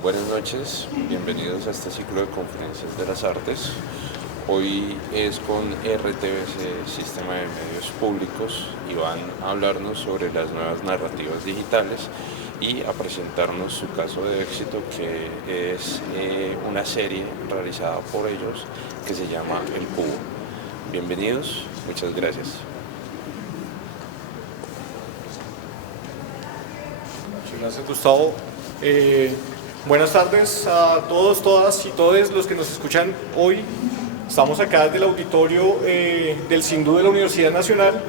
Buenas noches, bienvenidos a este ciclo de conferencias de las artes. Hoy es con RTBC, Sistema de Medios Públicos, y van a hablarnos sobre las nuevas narrativas digitales y a presentarnos su caso de éxito, que es una serie realizada por ellos que se llama El Cubo. Bienvenidos, muchas gracias. Muchas gracias, Gustavo. Buenas tardes a todos, todas y todos los que nos escuchan hoy. Estamos acá desde el auditorio del SINDU de la Universidad Nacional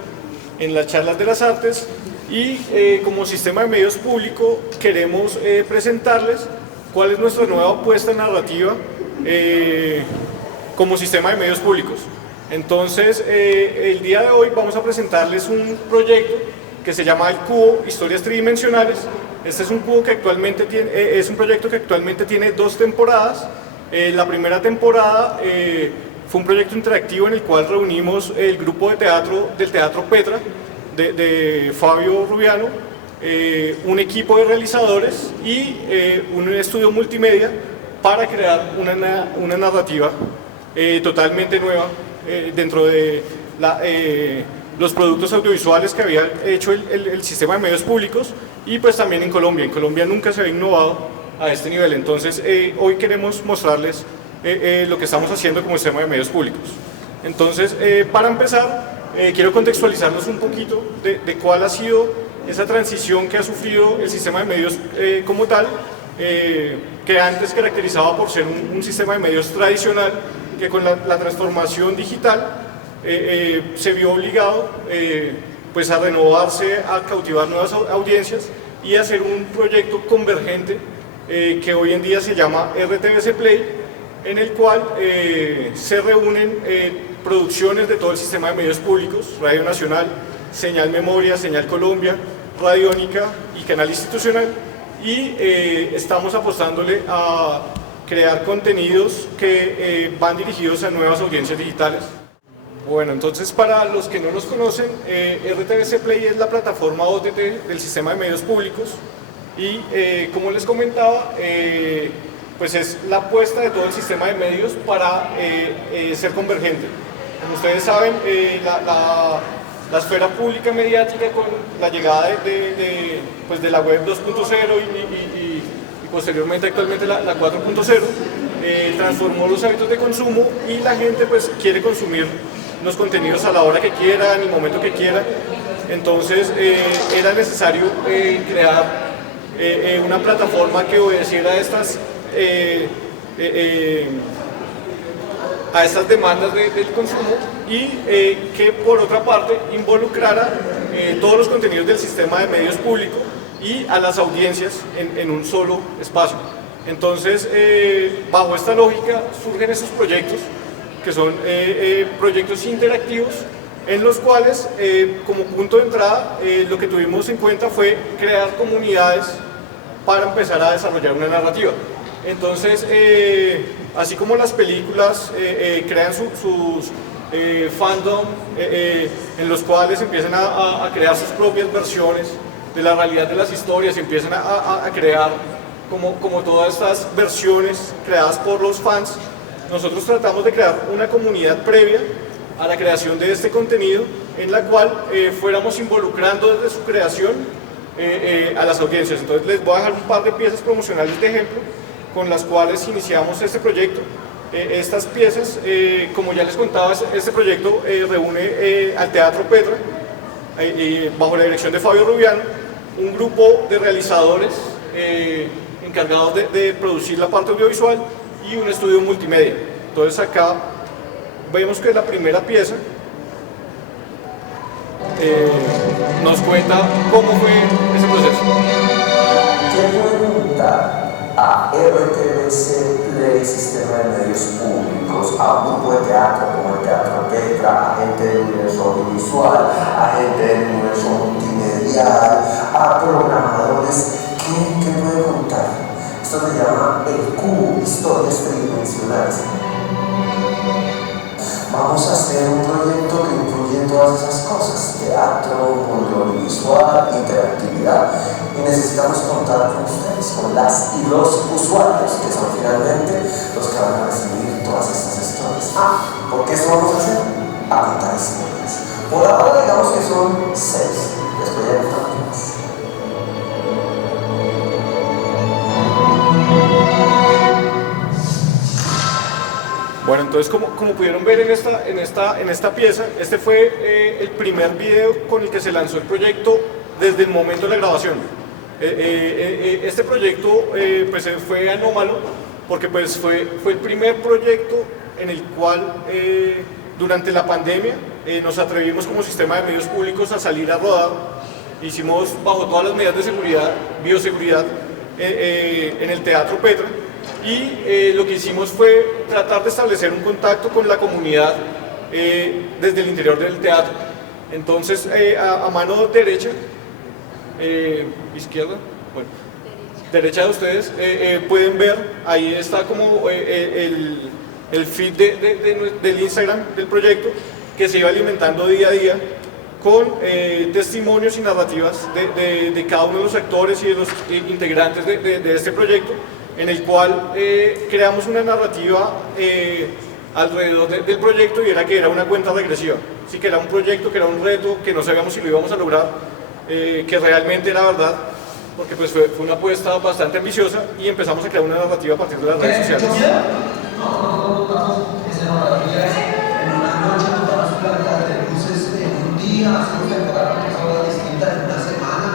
en las charlas de las artes y como sistema de medios público queremos presentarles cuál es nuestra nueva apuesta narrativa como sistema de medios públicos. Entonces, el día de hoy vamos a presentarles un proyecto que se llama El Cubo, Historias Tridimensionales. Este es un cubo que actualmente tiene, es un proyecto que actualmente tiene 2 temporadas. La primera temporada fue un proyecto interactivo en el cual reunimos el grupo de teatro del Teatro Petra de Fabio Rubiano, un equipo de realizadores y un estudio multimedia para crear una narrativa totalmente nueva dentro de los productos audiovisuales que había hecho el sistema de medios públicos, y pues también en Colombia. En Colombia nunca se había innovado a este nivel. Entonces hoy queremos mostrarles lo que estamos haciendo como sistema de medios públicos. Entonces, para empezar, quiero contextualizarnos un poquito de cuál ha sido esa transición que ha sufrido el sistema de medios como tal, que antes caracterizaba por ser un sistema de medios tradicional, que con la transformación digital se vio obligado pues a renovarse, a cautivar nuevas audiencias y a hacer un proyecto convergente que hoy en día se llama RTBC Play, en el cual se reúnen producciones de todo el sistema de medios públicos: Radio Nacional, Señal Memoria, Señal Colombia, Radiónica y Canal Institucional, y estamos apostándole a crear contenidos que van dirigidos a nuevas audiencias digitales. Bueno, entonces, para los que no nos conocen, RTBC Play es la plataforma OTT del sistema de medios públicos y, como les comentaba, pues es la apuesta de todo el sistema de medios para ser convergente. Como ustedes saben, la esfera pública mediática, con la llegada pues de la web 2.0 y posteriormente actualmente la 4.0, transformó los hábitos de consumo, y la gente pues quiere consumir los contenidos a la hora que quiera, en el momento que quiera. Entonces era necesario crear una plataforma que obedeciera a estas demandas del consumo, y que por otra parte involucrara todos los contenidos del sistema de medios público y a las audiencias en un solo espacio. Entonces, bajo esta lógica surgen estos proyectos, que son proyectos interactivos, en los cuales como punto de entrada lo que tuvimos en cuenta fue crear comunidades para empezar a desarrollar una narrativa. Entonces, así como las películas crean sus fandom, en los cuales empiezan a crear sus propias versiones de la realidad de las historias, y empiezan a crear como todas estas versiones creadas por los fans, nosotros tratamos de crear una comunidad previa a la creación de este contenido, en la cual fuéramos involucrando desde su creación a las audiencias. Entonces, les voy a dejar un par de piezas promocionales de ejemplo con las cuales iniciamos este proyecto. Estas piezas, como ya les contaba, este proyecto reúne al Teatro Petra, bajo la dirección de Fabio Rubiano, un grupo de realizadores encargados de producir la parte audiovisual y un estudio multimedia. Entonces, acá vemos que la primera pieza nos cuenta cómo fue ese proceso. Quiero invitar a RTBC Play, Sistema de Medios Públicos, a un grupo de teatro como el Teatro Petra, a gente del universo audiovisual, a gente del universo multimedial, a programadores. ¿Qué puede contar? Esto se llama El Cubo, Historias Tridimensionales. Vamos a hacer un proyecto que incluye todas esas cosas: teatro, mundo audiovisual, interactividad, y necesitamos contar con ustedes, con las y los usuarios, que son finalmente los que van a recibir todas estas historias. ¿Por qué eso vamos a hacer? A contar historias. Por ahora digamos que son 6, después ya no más. Bueno, entonces como pudieron ver en esta pieza, este fue el primer video con el que se lanzó el proyecto desde el momento de la grabación. Este proyecto pues fue anómalo porque pues fue el primer proyecto en el cual durante la pandemia nos atrevimos como sistema de medios públicos a salir a rodar. Hicimos bajo todas las medidas de seguridad, bioseguridad, en el Teatro Petra. Y lo que hicimos fue tratar de establecer un contacto con la comunidad desde el interior del teatro. Entonces, a mano derecha, izquierda, bueno, derecha de ustedes, pueden ver, ahí está como el feed del Instagram del proyecto, que se iba alimentando día a día con testimonios y narrativas de cada uno de los actores y de los integrantes de este proyecto, en el cual creamos una narrativa alrededor del proyecto, y era que era una cuenta regresiva, sí, que era un proyecto, que era un reto, que no sabíamos si lo íbamos a lograr, que realmente era verdad, porque pues fue una apuesta bastante ambiciosa, y empezamos a crear una narrativa a partir de las redes sociales. Esa narrativa es en una noche montamos plantas de luces en un día, hacemos temporada que son distintas en una semana,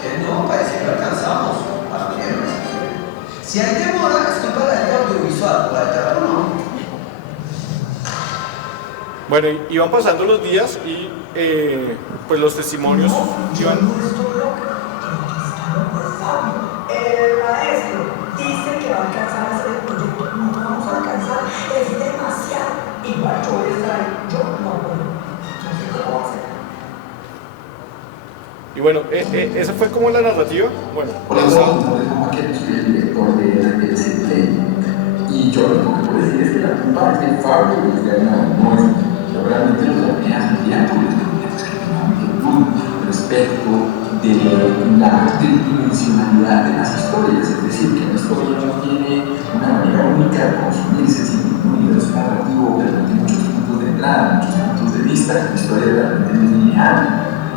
que no, parece que alcanzamos a viernes. Si hay demora, es culpa del audiovisual, para el teatro no. Bueno, iban pasando los días y pues los testimonios iban... El maestro dice que va a alcanzar a hacer el proyecto, no vamos a alcanzar, es demasiado. Igual yo voy a estar ahí, yo no puedo, no sé cómo va a ser. Y bueno, esa fue como la narrativa. Bueno, hola, soy el director de RTVC Play, y yo lo que puedo decir es que la culpa es de Fabio y de Ana, no es yo realmente los artistas enviando los documentos que toman respecto de la tridimensionalidad de las historias, es decir, que la historia no tiene una manera única de consumirse, sino un universo narrativo que tiene muchos puntos de entrada, muchos puntos de vista. La historia realmente no es lineal,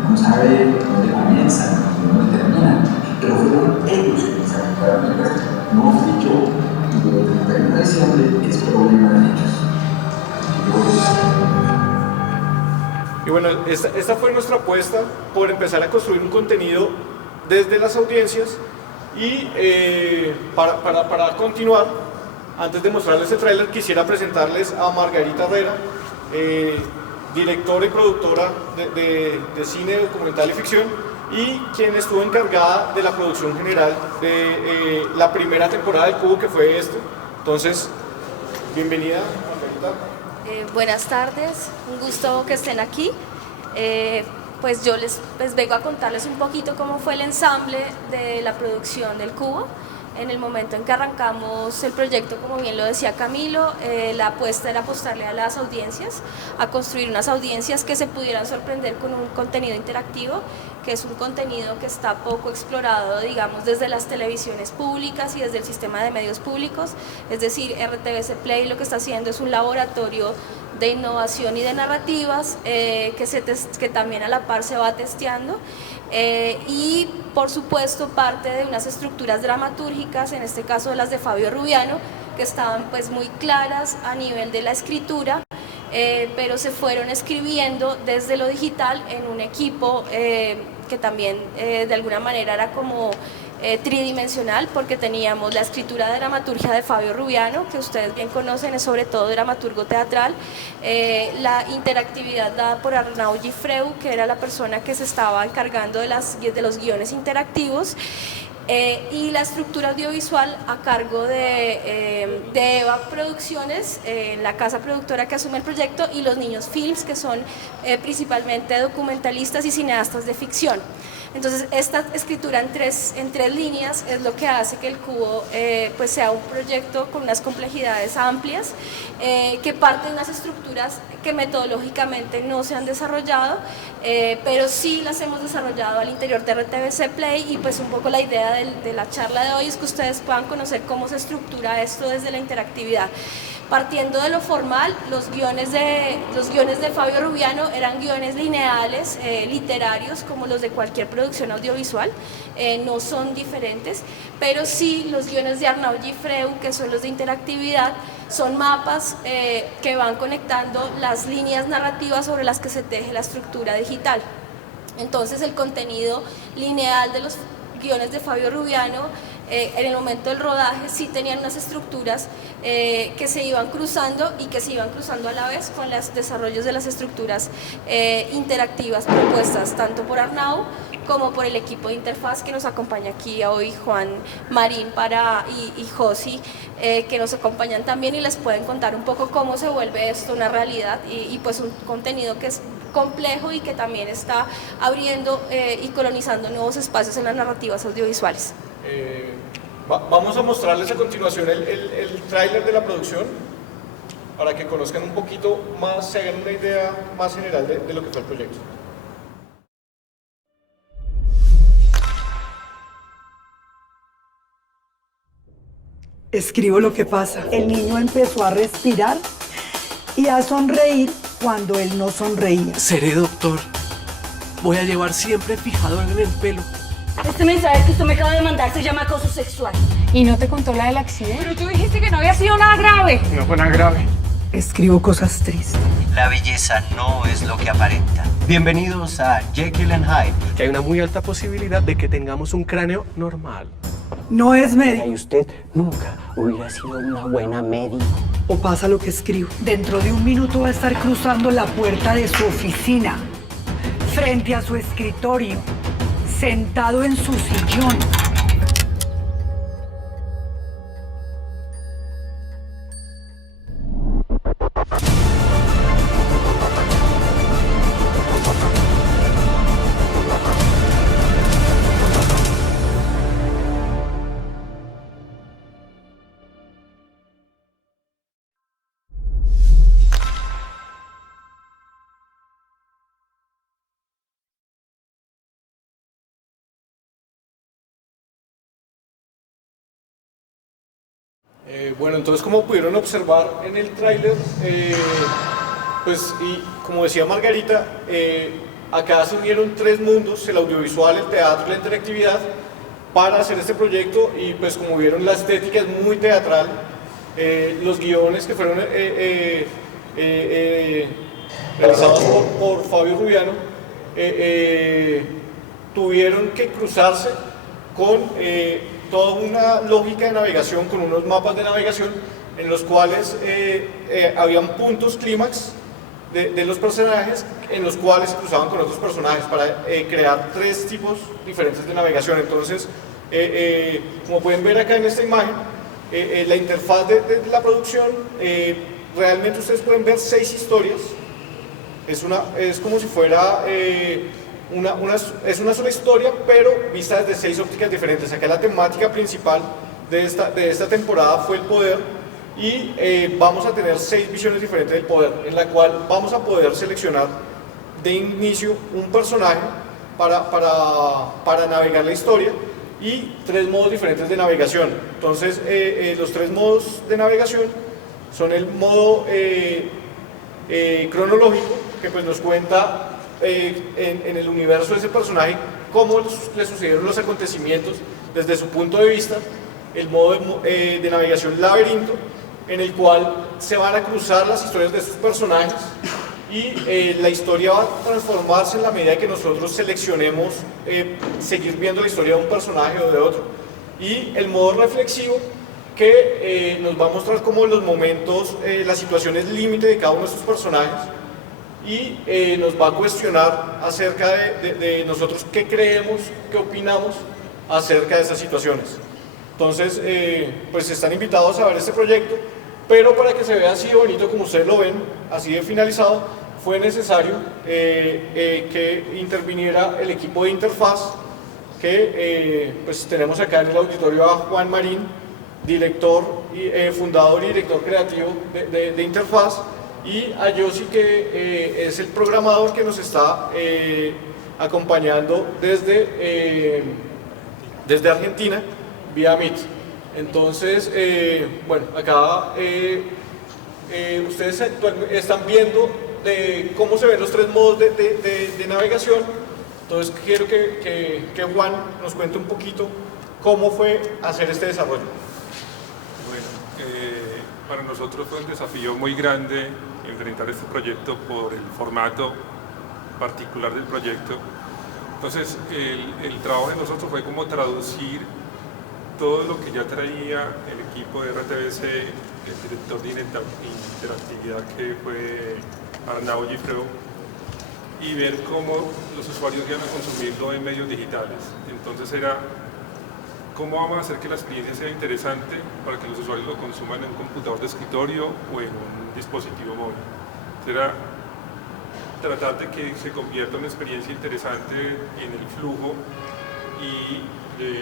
no sabe dónde comienza, dónde termina, pero fueron ellos quienes aplicaron el resto, no fui yo. Y lo del 31 de diciembre es problema de ellos. Y bueno, esta fue nuestra apuesta por empezar a construir un contenido desde las audiencias. Y para continuar, antes de mostrarles el tráiler, quisiera presentarles a Margarita Herrera, directora y productora de cine, documental y ficción, y quien estuvo encargada de la producción general de la primera temporada del Cubo, que fue este. Entonces, bienvenida, Margarita. Buenas tardes, un gusto que estén aquí. Pues yo les vengo a contarles un poquito cómo fue el ensamble de la producción del Cubo. En el momento en que arrancamos el proyecto, como bien lo decía Camilo, la apuesta era apostarle a las audiencias, a construir unas audiencias que se pudieran sorprender con un contenido interactivo, que es un contenido que está poco explorado, digamos, desde las televisiones públicas y desde el sistema de medios públicos. Es decir, RTVC Play lo que está haciendo es un laboratorio de innovación y de narrativas que también a la par se va testeando, y por supuesto parte de unas estructuras dramatúrgicas, en este caso las de Fabio Rubiano, que estaban pues muy claras a nivel de la escritura, pero se fueron escribiendo desde lo digital en un equipo que también de alguna manera era como tridimensional, porque teníamos la escritura de dramaturgia de Fabio Rubiano, que ustedes bien conocen, es sobre todo dramaturgo teatral, la interactividad dada por Arnau Gifreu, que era la persona que se estaba encargando de los guiones interactivos, y la estructura audiovisual a cargo de EVA Producciones, la casa productora que asume el proyecto, y Los Niños Films, que son principalmente documentalistas y cineastas de ficción. Entonces esta escritura en tres líneas es lo que hace que el cubo pues sea un proyecto con unas complejidades amplias, que parte de unas estructuras que metodológicamente no se han desarrollado, pero sí las hemos desarrollado al interior de RTBC Play, y pues un poco la idea de la charla de hoy es que ustedes puedan conocer cómo se estructura esto desde la interactividad. Partiendo de lo formal, los guiones de Fabio Rubiano eran guiones lineales, literarios, como los de cualquier producción audiovisual, no son diferentes, pero sí los guiones de Arnaud Gifreu, que son los de interactividad, son mapas que van conectando las líneas narrativas sobre las que se teje la estructura digital. Entonces el contenido lineal de los guiones de Fabio Rubiano en el momento del rodaje sí tenían unas estructuras que se iban cruzando y que se iban cruzando a la vez con los desarrollos de las estructuras interactivas propuestas tanto por Arnaud como por el equipo de interfaz que nos acompaña aquí hoy, Juan Marín y Josi, que nos acompañan también y les pueden contar un poco cómo se vuelve esto una realidad y pues un contenido que es complejo y que también está abriendo y colonizando nuevos espacios en las narrativas audiovisuales. Vamos a mostrarles a continuación el tráiler de la producción para que conozcan un poquito más, se hagan una idea más general de lo que fue el proyecto. Escribo lo que pasa. El niño empezó a respirar y a sonreír cuando él no sonreía. Seré doctor. Voy a llevar siempre fijador en el pelo. Este mensaje que usted me acaba de mandar se llama acoso sexual. ¿Y no te contó la del accidente? Pero tú dijiste que no había sido nada grave. No fue nada grave. Escribo cosas tristes. La belleza no es lo que aparenta. Bienvenidos a Jekyll and Hyde. Que hay una muy alta posibilidad de que tengamos un cráneo normal. No es médico. Y usted nunca hubiera sido una buena médico. O pasa lo que escribo. Dentro de un minuto va a estar cruzando la puerta de su oficina, frente a su escritorio, sentado en su sillón. Bueno, entonces como pudieron observar en el tráiler, pues y como decía Margarita, acá se unieron tres mundos, el audiovisual, el teatro y la interactividad, para hacer este proyecto, y pues como vieron la estética es muy teatral, los guiones que fueron realizados por Fabio Rubiano tuvieron que cruzarse con toda una lógica de navegación, con unos mapas de navegación en los cuales habían puntos clímax de los personajes en los cuales se cruzaban con otros personajes para crear tres tipos diferentes de navegación. Entonces, como pueden ver acá en esta imagen, la interfaz de la producción, realmente ustedes pueden ver 6 historias. Es como si fuera es una sola historia, pero vista desde 6 ópticas diferentes. Acá la temática principal de esta temporada fue el poder, y vamos a tener 6 visiones diferentes del poder, en la cual vamos a poder seleccionar de inicio un personaje para navegar la historia, y 3 modos diferentes de navegación. Entonces, los 3 modos de navegación son el modo cronológico, que pues nos cuenta en el universo de ese personaje cómo le sucedieron los acontecimientos desde su punto de vista. El modo de navegación laberinto, en el cual se van a cruzar las historias de estos personajes, y la historia va a transformarse en la medida que nosotros seleccionemos seguir viendo la historia de un personaje o de otro. Y el modo reflexivo, que nos va a mostrar cómo los momentos, las situaciones límite de cada uno de estos personajes, y nos va a cuestionar acerca de nosotros qué creemos, qué opinamos acerca de esas situaciones. Entonces, pues están invitados a ver este proyecto, pero para que se vea así de bonito como ustedes lo ven, así de finalizado, fue necesario que interviniera el equipo de interfaz que pues tenemos acá en el auditorio a Juan Marín, fundador y director creativo de Interfaz, y a Yossi, que es el programador que nos está acompañando desde Argentina vía Meet. Entonces, bueno, acá ustedes están viendo cómo se ven los 3 modos de navegación. Entonces quiero que Juan nos cuente un poquito cómo fue hacer este desarrollo. Bueno, para nosotros fue un desafío muy grande enfrentar este proyecto por el formato particular del proyecto. Entonces el trabajo de nosotros fue como traducir todo lo que ya traía el equipo de RTBC, el director de interactividad que fue Arnau Gifreu, y ver cómo los usuarios iban a consumirlo en medios digitales. Entonces era cómo vamos a hacer que la experiencia sea interesante para que los usuarios lo consuman en un computador de escritorio o en un dispositivo móvil. Era tratar de que se convierta en una experiencia interesante en el flujo, y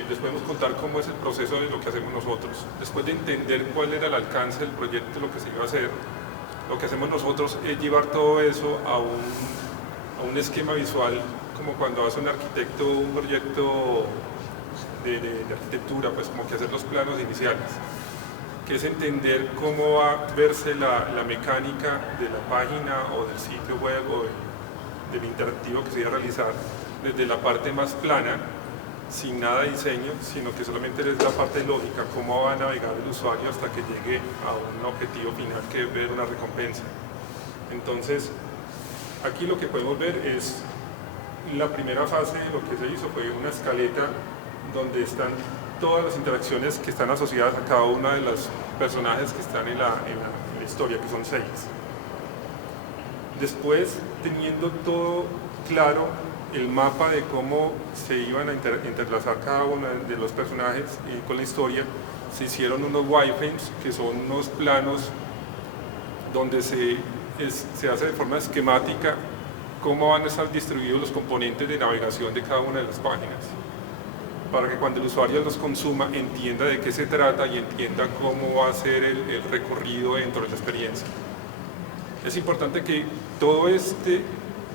les podemos contar cómo es el proceso de lo que hacemos nosotros. Después de entender cuál era el alcance del proyecto, lo que se iba a hacer, lo que hacemos nosotros es llevar todo eso a un esquema visual, como cuando hace un arquitecto un proyecto de arquitectura, pues como que hacer los planos iniciales, que es entender cómo va a verse la mecánica de la página o del sitio web o del interactivo que se iba a realizar desde la parte más plana, sin nada de diseño, sino que solamente es la parte lógica, cómo va a navegar el usuario hasta que llegue a un objetivo final, que es ver una recompensa. Entonces, aquí lo que podemos ver es la primera fase. Lo que se hizo fue una escaleta donde están todas las interacciones que están asociadas a cada uno de los personajes que están en la historia, que son 6. Después, teniendo todo claro, el mapa de cómo se iban a interlazar cada uno de los personajes con la historia, se hicieron unos wireframes, que son unos planos donde se hace de forma esquemática cómo van a estar distribuidos los componentes de navegación de cada una de las páginas, para que cuando el usuario los consuma entienda de qué se trata y entienda cómo va a ser el recorrido dentro de la experiencia. Es importante que todo este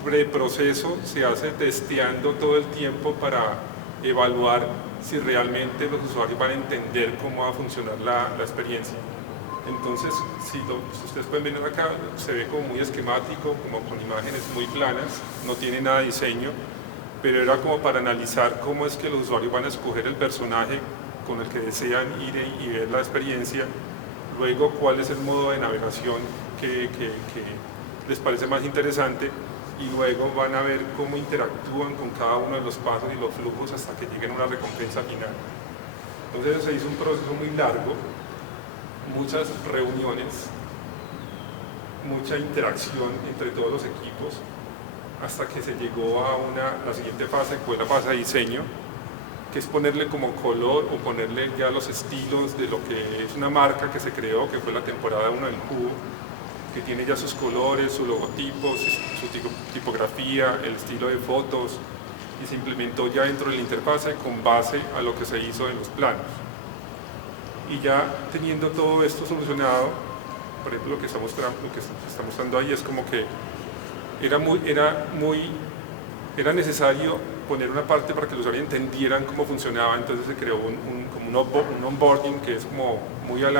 preproceso se hace testeando todo el tiempo para evaluar si realmente los usuarios van a entender cómo va a funcionar la experiencia. Entonces, si ustedes pueden ver acá, se ve como muy esquemático, como con imágenes muy planas, no tiene nada de diseño, pero era como para analizar cómo es que los usuarios van a escoger el personaje con el que desean ir y ver la experiencia, luego cuál es el modo de navegación que les parece más interesante, y luego van a ver cómo interactúan con cada uno de los pasos y los flujos hasta que lleguen a una recompensa final. Entonces se hizo un proceso muy largo, muchas reuniones, mucha interacción entre todos los equipos, hasta que se llegó a la siguiente fase, que fue la fase de diseño, que es ponerle como color o ponerle ya los estilos de lo que es una marca que se creó, que fue la temporada 1 del Cubo, que tiene ya sus colores, su logotipo, su tipografía, el estilo de fotos, y se implementó ya dentro de la interfase con base a lo que se hizo en los planos. Y ya teniendo todo esto solucionado, por ejemplo lo que está mostrando ahí es como que era necesario poner una parte para que los usuarios entendieran cómo funcionaba. Entonces se creó un onboarding que es como muy a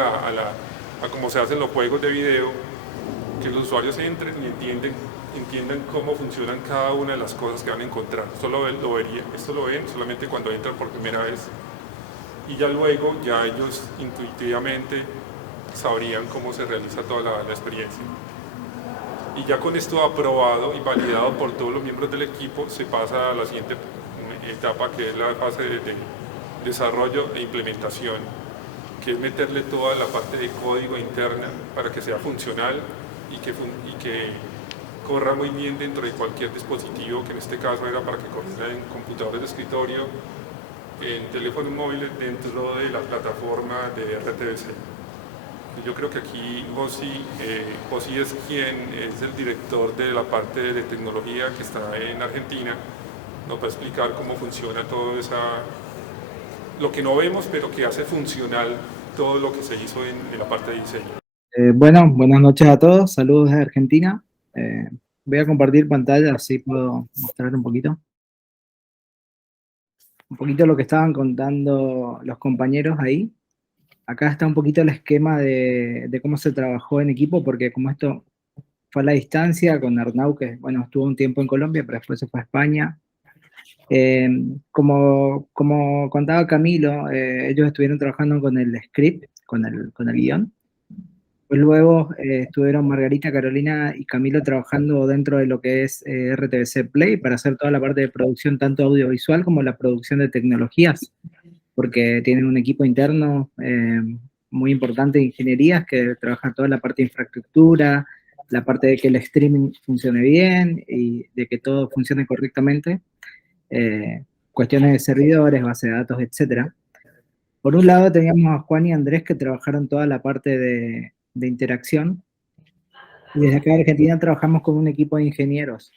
cómo se hacen los juegos de video, que los usuarios entren y entiendan cómo funcionan cada una de las cosas que van a encontrar. Esto lo ven solamente cuando entran por primera vez, y ya luego ya ellos intuitivamente sabrían cómo se realiza toda la experiencia. Y ya con esto aprobado y validado por todos los miembros del equipo, se pasa a la siguiente etapa, que es la fase de desarrollo e implementación, que es meterle toda la parte de código interna para que sea funcional y que corra muy bien dentro de cualquier dispositivo, que en este caso era para que corriera en computadores de escritorio, en teléfonos móviles, dentro de la plataforma de RTBC. Yo creo que aquí José es quien es el director de la parte de tecnología, que está en Argentina, nos va a explicar cómo funciona todo lo que no vemos, pero que hace funcional todo lo que se hizo en la parte de diseño. Bueno, buenas noches a todos, saludos desde Argentina. Voy a compartir pantalla, así puedo mostrar un poquito lo que estaban contando los compañeros ahí. Acá está un poquito el esquema de cómo se trabajó en equipo, porque como esto fue a la distancia con Arnau, que bueno, estuvo un tiempo en Colombia, pero después se fue a España. Como contaba Camilo, ellos estuvieron trabajando con el script, con el guión. Pues luego estuvieron Margarita, Carolina y Camilo trabajando dentro de lo que es RTBC Play para hacer toda la parte de producción, tanto audiovisual como la producción de tecnologías, porque tienen un equipo interno muy importante de ingenierías que trabaja toda la parte de infraestructura, la parte de que el streaming funcione bien y de que todo funcione correctamente, cuestiones de servidores, base de datos, etc. Por un lado teníamos a Juan y Andrés que trabajaron toda la parte de interacción, y desde acá en Argentina trabajamos con un equipo de ingenieros.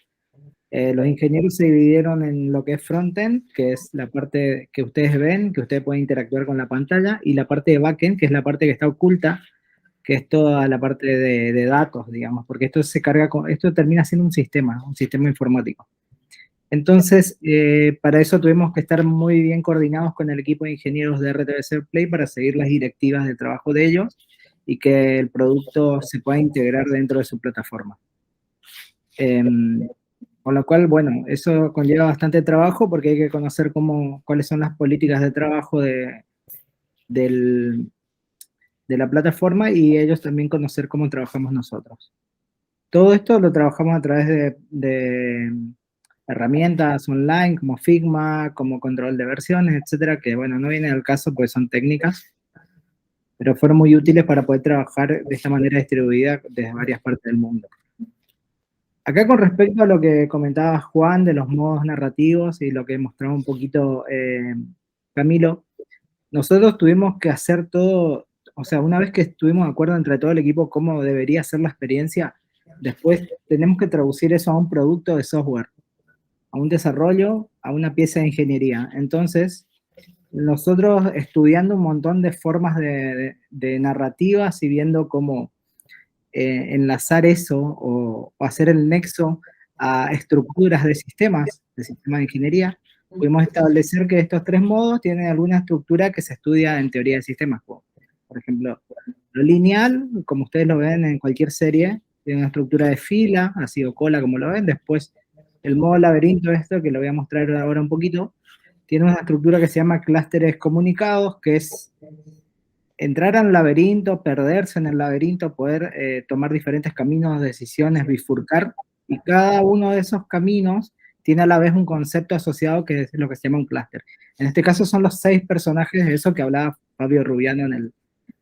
Los ingenieros se dividieron en lo que es frontend, que es la parte que ustedes ven, que ustedes pueden interactuar con la pantalla, y la parte de backend, que es la parte que está oculta, que es toda la parte de datos, digamos, porque esto se carga esto termina siendo un sistema informático. Entonces, para eso tuvimos que estar muy bien coordinados con el equipo de ingenieros de RTBC Play para seguir las directivas de trabajo de ellos y que el producto se pueda integrar dentro de su plataforma. Con lo cual, bueno, eso conlleva bastante trabajo porque hay que conocer cuáles son las políticas de trabajo de la plataforma y ellos también conocer cómo trabajamos nosotros. Todo esto lo trabajamos a través de herramientas online como Figma, como control de versiones, etcétera, que bueno, no vienen al caso porque son técnicas, pero fueron muy útiles para poder trabajar de esta manera distribuida desde varias partes del mundo. Acá con respecto a lo que comentaba Juan de los modos narrativos y lo que mostraba un poquito Camilo, nosotros tuvimos que hacer todo, o sea, una vez que estuvimos de acuerdo entre todo el equipo cómo debería ser la experiencia, después tenemos que traducir eso a un producto de software, a un desarrollo, a una pieza de ingeniería. Entonces, nosotros estudiando un montón de formas de narrativas y viendo cómo enlazar eso o hacer el nexo a estructuras de sistemas de ingeniería, pudimos establecer que estos tres modos tienen alguna estructura que se estudia en teoría de sistemas. Por ejemplo, lo lineal, como ustedes lo ven en cualquier serie, tiene una estructura de fila, así o cola como lo ven. Después, el modo laberinto, esto que lo voy a mostrar ahora un poquito, tiene una estructura que se llama clústeres comunicados, que es entrar al laberinto, perderse en el laberinto, poder tomar diferentes caminos, decisiones, bifurcar, y cada uno de esos caminos tiene a la vez un concepto asociado que es lo que se llama un clúster. En este caso son los 6 personajes de eso que hablaba Fabio Rubiano en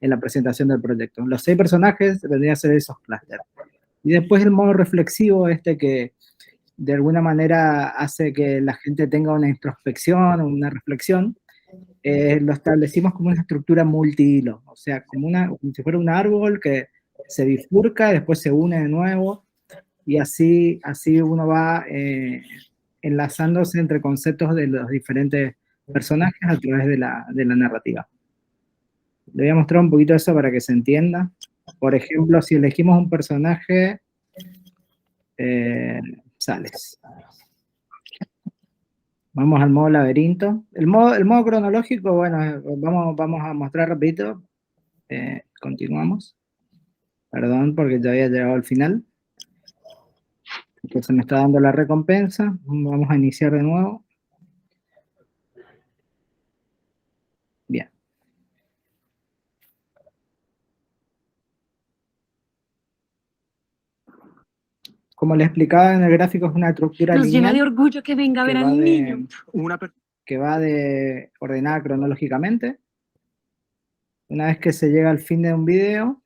la presentación del proyecto. Los 6 personajes vendrían a ser esos clústeres. Y después el modo reflexivo, que de alguna manera hace que la gente tenga una introspección, una reflexión, lo establecimos como una estructura multihilo, o sea, como si fuera un árbol que se bifurca y después se une de nuevo, y así uno va enlazándose entre conceptos de los diferentes personajes a través de la narrativa. Le voy a mostrar un poquito eso para que se entienda. Por ejemplo, si elegimos un personaje, Sales. Vamos al modo laberinto. El modo cronológico, bueno, vamos a mostrar rapidito. Continuamos. Perdón, porque ya había llegado al final. Entonces me está dando la recompensa. Vamos a iniciar de nuevo. Bien. Como les explicaba en el gráfico, es una estructura Nos lineal. llena de orgullo que venga a ver al niño. Que va ordenada cronológicamente. Una vez que se llega al fin de un video,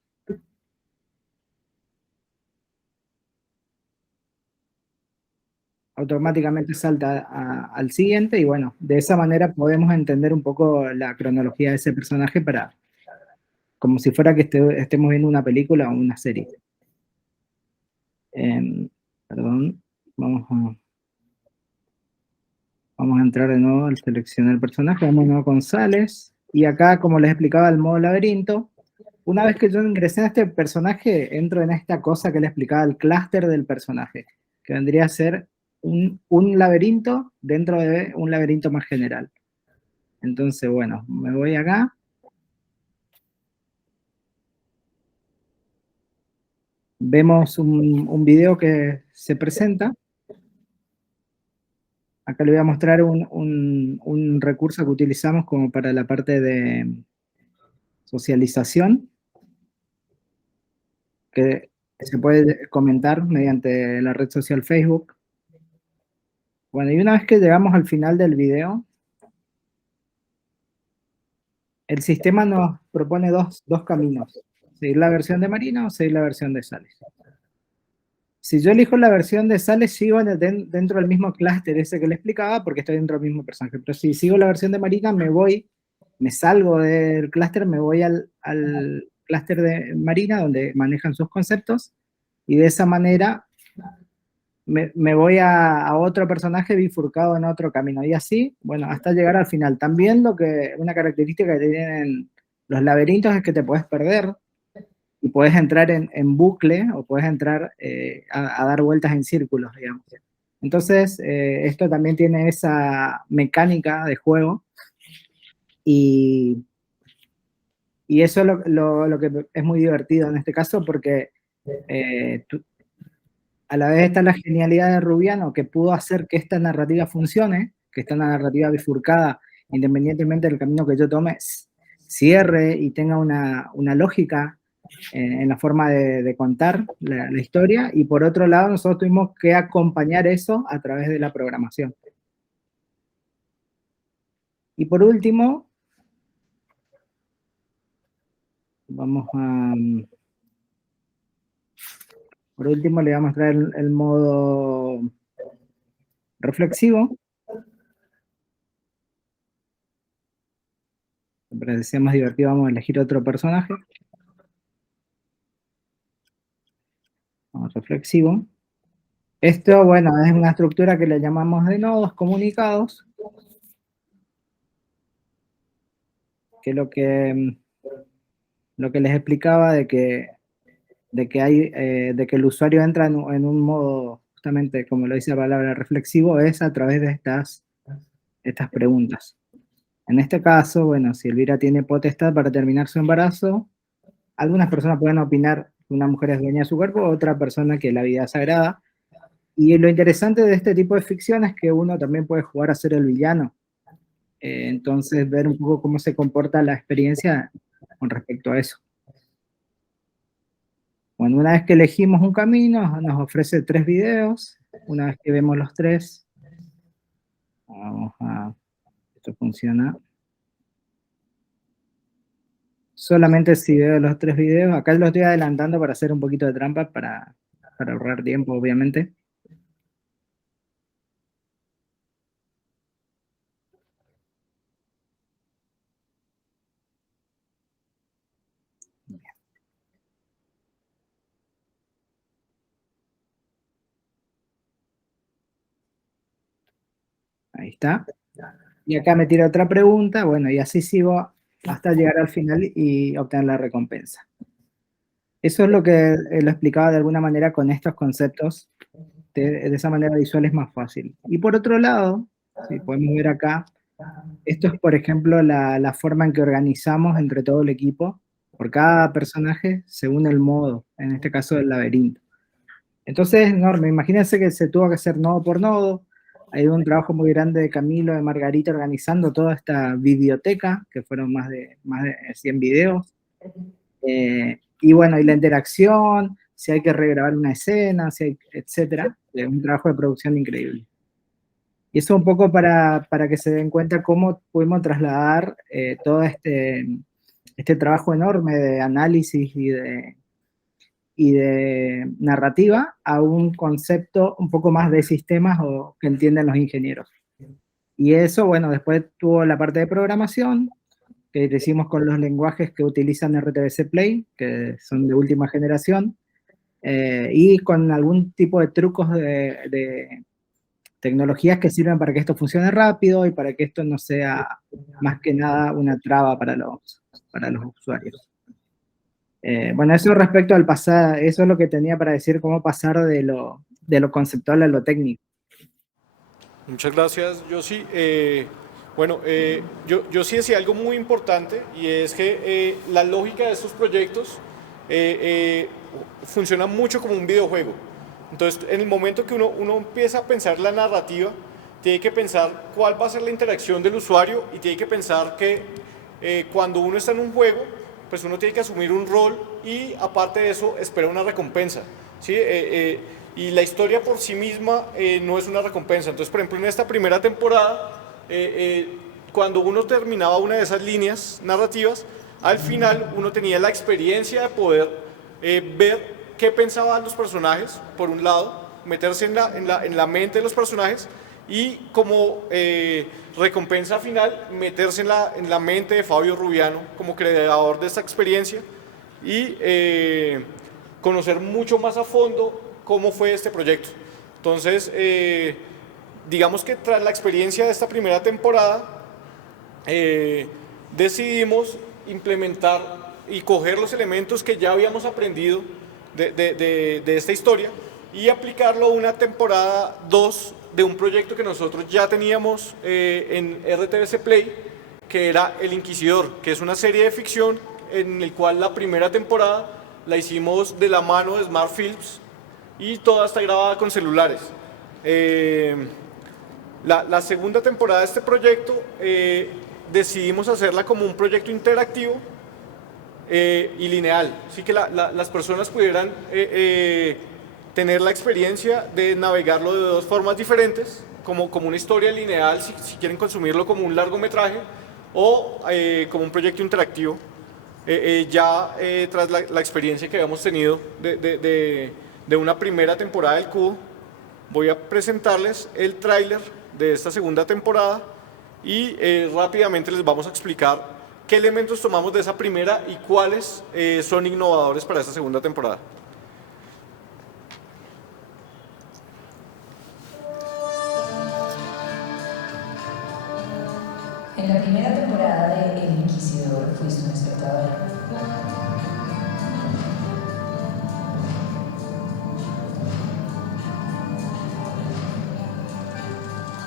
automáticamente salta al siguiente, y bueno, de esa manera podemos entender un poco la cronología de ese personaje como si fuera que estemos viendo una película o una serie. Perdón, vamos a... Vamos a entrar de nuevo al seleccionar el personaje, vamos de nuevo con González, y acá, como les explicaba, el modo laberinto. Una vez que yo ingresé a este personaje, entro en esta cosa que les explicaba, el clúster del personaje, que vendría a ser un laberinto dentro de un laberinto más general. Entonces, bueno, me voy acá. Vemos un video que se presenta. Acá le voy a mostrar un recurso que utilizamos como para la parte de socialización, que se puede comentar mediante la red social Facebook. Bueno, y una vez que llegamos al final del video, el sistema nos propone dos caminos: seguir la versión de Marina o seguir la versión de Sales. Si yo elijo la versión de Sales, sigo dentro del mismo clúster ese que le explicaba, porque estoy dentro del mismo personaje. Pero si sigo la versión de Marina, me salgo del clúster, me voy al clúster de Marina, donde manejan sus conceptos, y de esa manera me voy a otro personaje bifurcado en otro camino. Y así, bueno, hasta llegar al final. También una característica que tienen los laberintos es que te puedes perder, y puedes entrar en bucle, o puedes entrar a dar vueltas en círculos, digamos. Entonces, esto también tiene esa mecánica de juego, y eso es lo que es muy divertido en este caso, porque a la vez está la genialidad de Rubiano, que pudo hacer que esta narrativa funcione, que esta narrativa bifurcada, independientemente del camino que yo tome, cierre y tenga una lógica en la forma de contar la historia. Y por otro lado, nosotros tuvimos que acompañar eso a través de la programación. Y por último, por último le voy a mostrar el modo reflexivo. Para que sea más divertido, vamos a elegir otro personaje. Vamos, reflexivo. Esto, bueno, es una estructura que le llamamos de nodos comunicados, que lo que les explicaba de que el usuario entra en un modo, justamente como lo dice la palabra reflexivo, es a través de estas preguntas. En este caso, bueno, si Elvira tiene potestad para terminar su embarazo, algunas personas pueden opinar que una mujer es dueña de su cuerpo, otra persona que la vida es sagrada. Y lo interesante de este tipo de ficción es que uno también puede jugar a ser el villano. Entonces, ver un poco cómo se comporta la experiencia con respecto a eso. Bueno, una vez que elegimos un camino, nos ofrece 3 videos. Una vez que vemos los 3, esto funciona. Solamente si veo los 3 videos, acá los estoy adelantando para hacer un poquito de trampa, para ahorrar tiempo, obviamente. Ahí está. Y acá me tira otra pregunta, bueno, y así sigo hasta llegar al final y obtener la recompensa. Eso es lo que lo explicaba de alguna manera con estos conceptos. De esa manera visual es más fácil. Y por otro lado, si podemos ver acá, esto es, por ejemplo, la forma en que organizamos entre todo el equipo, por cada personaje, según el modo, en este caso el laberinto. Entonces es enorme, imagínense que se tuvo que hacer nodo por nodo. Hay un trabajo muy grande de Camilo, de Margarita, organizando toda esta biblioteca, que fueron más de 100 videos. Y bueno, y la interacción, si hay que regrabar una escena, etcétera. Es un trabajo de producción increíble. Y eso un poco para que se den cuenta cómo pudimos trasladar todo este trabajo enorme de análisis y de narrativa a un concepto un poco más de sistemas o que entienden los ingenieros. Y eso, bueno, después tuvo la parte de programación, que hicimos con los lenguajes que utilizan RTBC Play, que son de última generación, y con algún tipo de trucos de tecnologías que sirven para que esto funcione rápido y para que esto no sea más que nada una traba para los usuarios. Bueno, eso respecto al pasar, eso es lo que tenía para decir, cómo pasar de lo conceptual a lo técnico. Muchas gracias, Yossi. Bueno, yo sí decía algo muy importante, y es que la lógica de estos proyectos funciona mucho como un videojuego. Entonces, en el momento que uno empieza a pensar la narrativa, tiene que pensar cuál va a ser la interacción del usuario, y tiene que pensar que cuando uno está en un juego, pues uno tiene que asumir un rol y aparte de eso espera una recompensa, ¿sí? Y la historia por sí misma no es una recompensa. Entonces, por ejemplo, en esta primera temporada, cuando uno terminaba una de esas líneas narrativas, al final uno tenía la experiencia de poder ver qué pensaban los personajes, por un lado, meterse en la mente de los personajes, y como recompensa final, meterse en la mente de Fabio Rubiano como creador de esta experiencia y conocer mucho más a fondo cómo fue este proyecto. Entonces, digamos que tras la experiencia de esta primera temporada, decidimos implementar y coger los elementos que ya habíamos aprendido de esta historia y aplicarlo a una temporada 2 de un proyecto que nosotros ya teníamos en RTBC Play, que era El Inquisidor, que es una serie de ficción en el cual la primera temporada la hicimos de la mano de Smart Films y toda está grabada con celulares. La segunda temporada de este proyecto decidimos hacerla como un proyecto interactivo y lineal, así que las personas pudieran tener la experiencia de navegarlo de dos formas diferentes, como una historia lineal, si quieren consumirlo como un largometraje, o como un proyecto interactivo, tras la experiencia que habíamos tenido de una primera temporada del Cubo. Voy a presentarles el tráiler de esta segunda temporada y rápidamente les vamos a explicar qué elementos tomamos de esa primera y cuáles son innovadores para esta segunda temporada. En la primera temporada de El Inquisidor fuiste un espectador.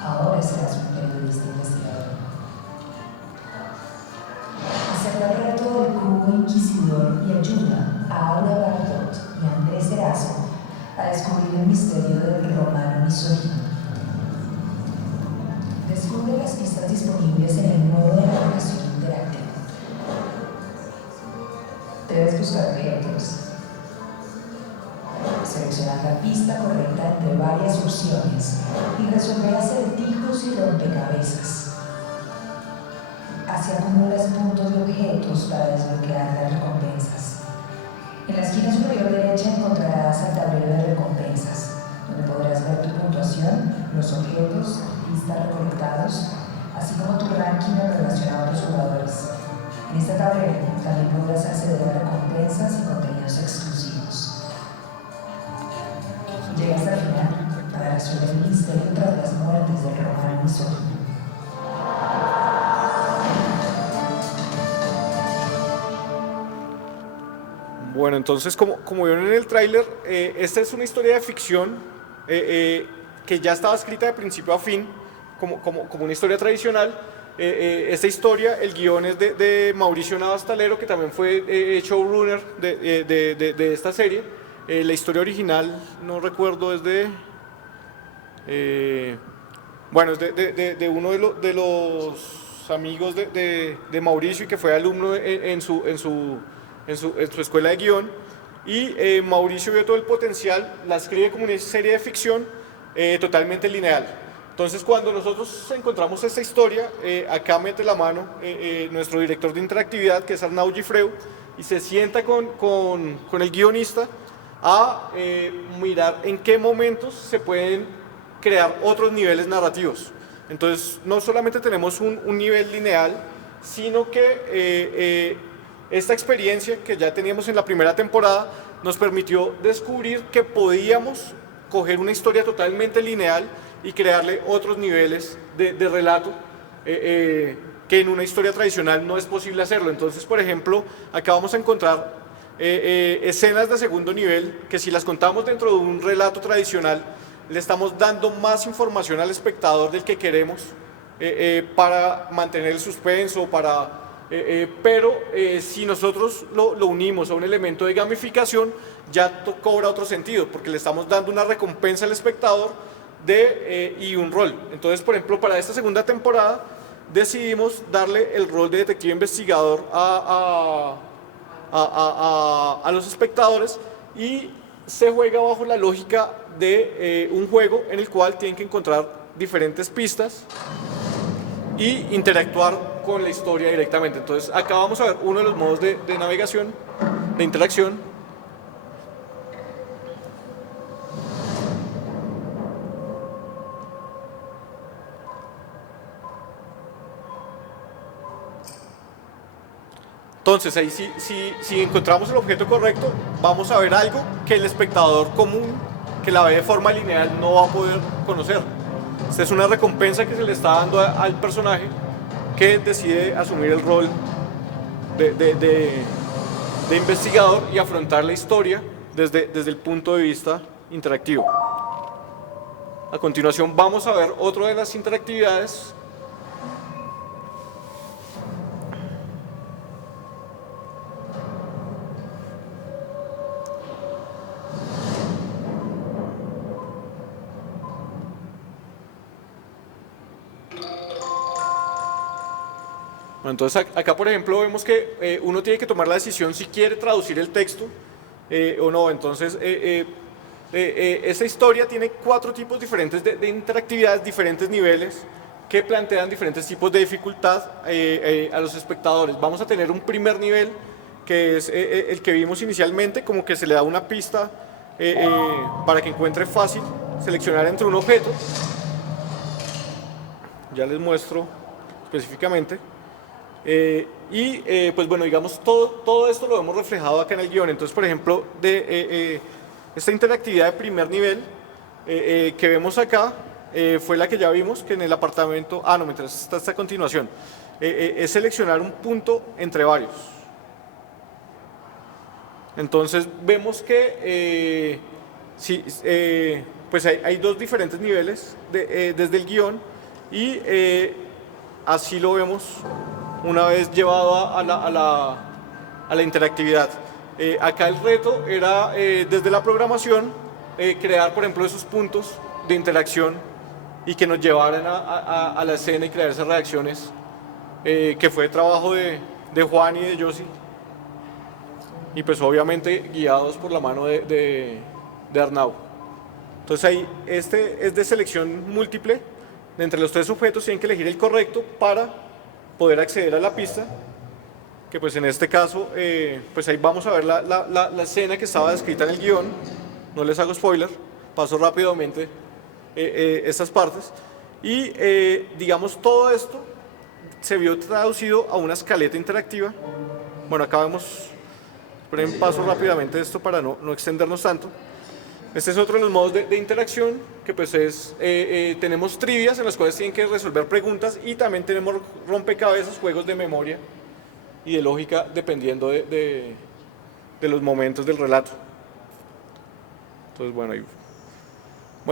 Ahora serás un periodista investigador. Acepta el reto del Cubo Inquisidor y ayuda a Aura Bardot y a Andrés Erazo a descubrir el misterio del romano misógino. Descubre las pistas disponibles en el modo de navegación interactivo. Debes buscar objetos. Seleccionar la pista correcta entre varias opciones y resolver acertijos y rompecabezas. Así acumulas puntos de objetos para desbloquear las recompensas. En la esquina superior derecha encontrarás el tablero de recompensas, donde podrás ver tu puntuación, los objetos, pistas recolectados, así como tu ranking en relación a otros jugadores. En esta tablero también podrás acceder a recompensas y contenidos exclusivos. Llega hasta el final para resolver el misterio tras las muertes del romano misógino. Bueno, entonces, como vieron en el tráiler, esta es una historia de ficción que ya estaba escrita de principio a fin, como una historia tradicional. Esta historia, el guión es de Mauricio Navastalero, que también fue showrunner de esta serie. La historia original, no recuerdo, es de uno de los amigos de Mauricio y que fue alumno en su escuela de guión, y Mauricio vio todo el potencial, la escribe como una serie de ficción totalmente lineal. Entonces, cuando nosotros encontramos esta historia, acá mete la mano nuestro director de interactividad, que es Arnau Gifreu, y se sienta con el guionista a mirar en qué momentos se pueden crear otros niveles narrativos. Entonces, no solamente tenemos un nivel lineal, sino que esta experiencia que ya teníamos en la primera temporada nos permitió descubrir que podíamos coger una historia totalmente lineal y crearle otros niveles de relato que en una historia tradicional no es posible hacerlo. Entonces, por ejemplo, acá vamos a encontrar escenas de segundo nivel que si las contamos dentro de un relato tradicional, le estamos dando más información al espectador del que queremos para mantener el suspenso, pero si nosotros lo unimos a un elemento de gamificación, ya cobra otro sentido, porque le estamos dando una recompensa al espectador y un rol. Entonces, por ejemplo, para esta segunda temporada decidimos darle el rol de detective investigador a los espectadores, y se juega bajo la lógica de un juego en el cual tienen que encontrar diferentes pistas y interactuar con la historia directamente. Entonces acá vamos a ver uno de los modos de navegación, de interacción. Entonces ahí si encontramos el objeto correcto, vamos a ver algo que el espectador común, que la ve de forma lineal, no va a poder conocer. Esta es una recompensa que se le está dando al personaje que decide asumir el rol de investigador y afrontar la historia desde el punto de vista interactivo. A continuación vamos a ver otra de las interactividades. Bueno, entonces acá por ejemplo vemos que uno tiene que tomar la decisión si quiere traducir el texto o no. Entonces esa historia tiene 4 tipos diferentes de interactividades, diferentes niveles que plantean diferentes tipos de dificultad a los espectadores. Vamos a tener un primer nivel que es el que vimos inicialmente, como que se le da una pista para que encuentre fácil seleccionar entre un objeto. Ya les muestro específicamente. Pues bueno, digamos, todo esto lo hemos reflejado acá en el guión. Entonces, por ejemplo, esta interactividad de primer nivel que vemos acá fue la que ya vimos, que en el apartamento, no, mientras está esta continuación, es seleccionar un punto entre varios. Entonces vemos que pues hay 2 diferentes niveles desde el guión, y así lo vemos una vez llevado a la interactividad. Acá el reto era, desde la programación, crear, por ejemplo, esos puntos de interacción y que nos llevaran a la escena y crear esas reacciones, que fue trabajo de Juan y de Yossi, y pues obviamente guiados por la mano de Arnau. Entonces ahí, este es de selección múltiple. De entre los 3 objetos tienen que elegir el correcto para poder acceder a la pista, que pues en este caso, pues ahí vamos a ver la escena que estaba descrita en el guión. No les hago spoiler, paso rápidamente estas partes, y digamos, todo esto se vio traducido a una escaleta interactiva. Bueno, acá vemos, paso rápidamente esto para no extendernos tanto. Este es otro de los modos de interacción, que pues tenemos trivias en las cuales tienen que resolver preguntas, y también tenemos rompecabezas, juegos de memoria y de lógica, dependiendo de los momentos del relato. Entonces, bueno,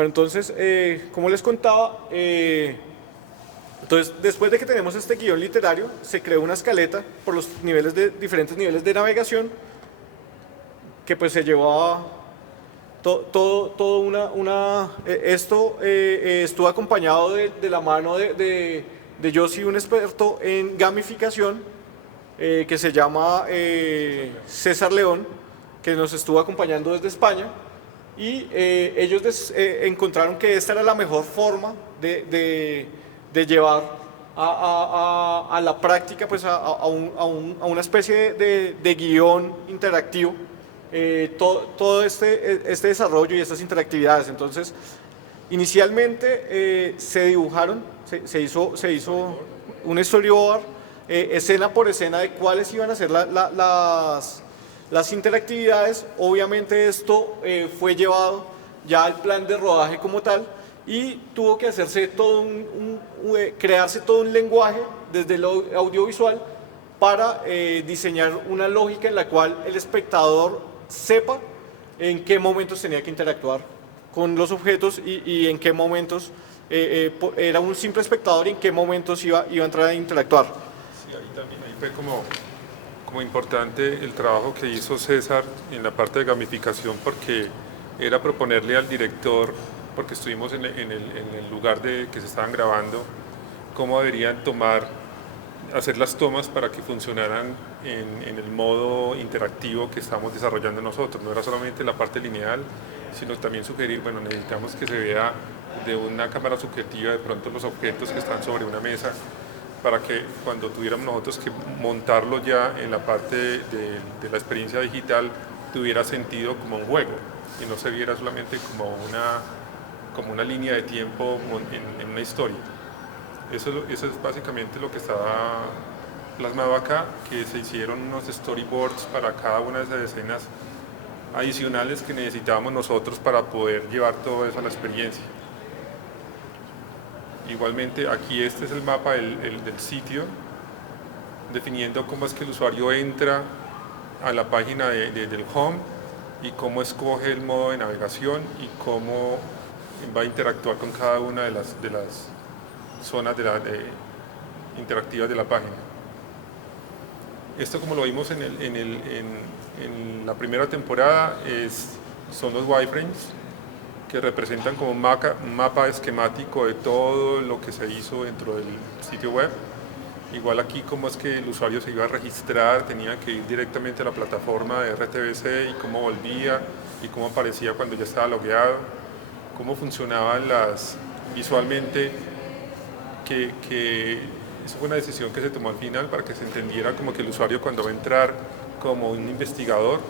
entonces, como les contaba, entonces, después de que tenemos este guión literario, se creó una escaleta por los diferentes niveles de navegación, que pues se llevaba esto estuvo acompañado de la mano de Yossi, un experto en gamificación, que se llama César León, que nos estuvo acompañando desde España, y ellos encontraron que esta era la mejor forma de llevar a la práctica, pues a una especie de guión interactivo, todo este desarrollo y estas interactividades. Entonces, inicialmente se dibujaron, se hizo un storyboard, escena por escena, de cuáles iban a ser las interactividades. Obviamente esto fue llevado ya al plan de rodaje como tal, y tuvo que hacerse todo crearse todo un lenguaje desde lo audiovisual para diseñar una lógica en la cual el espectador sepa en qué momentos tenía que interactuar con los objetos y en qué momentos era un simple espectador y en qué momentos iba a entrar a interactuar. Sí, ahí fue como importante el trabajo que hizo César en la parte de gamificación, porque era proponerle al director, porque estuvimos en el lugar que se estaban grabando, cómo deberían hacer las tomas para que funcionaran en el modo interactivo que estamos desarrollando nosotros. No era solamente la parte lineal, sino también sugerir, bueno, necesitamos que se vea de una cámara subjetiva de pronto los objetos que están sobre una mesa, para que cuando tuviéramos nosotros que montarlo ya en la parte de la experiencia digital tuviera sentido como un juego y no se viera solamente como una línea de tiempo en una historia. Eso es básicamente lo que estaba plasmado acá, que se hicieron unos storyboards para cada una de esas escenas adicionales que necesitábamos nosotros para poder llevar todo eso a la experiencia. Igualmente aquí este es el mapa del sitio, definiendo cómo es que el usuario entra a la página del home y cómo escoge el modo de navegación y cómo va a interactuar con cada una de las zonas interactivas de la página. Esto, como lo vimos en la primera temporada, son los wireframes que representan como un mapa esquemático de todo lo que se hizo dentro del sitio web. Igual aquí cómo es que el usuario se iba a registrar, tenía que ir directamente a la plataforma de RTBC y cómo volvía y cómo aparecía cuando ya estaba logueado, cómo funcionaban visualmente, que eso fue una decisión que se tomó al final para que se entendiera como que el usuario, cuando va a entrar como un investigador,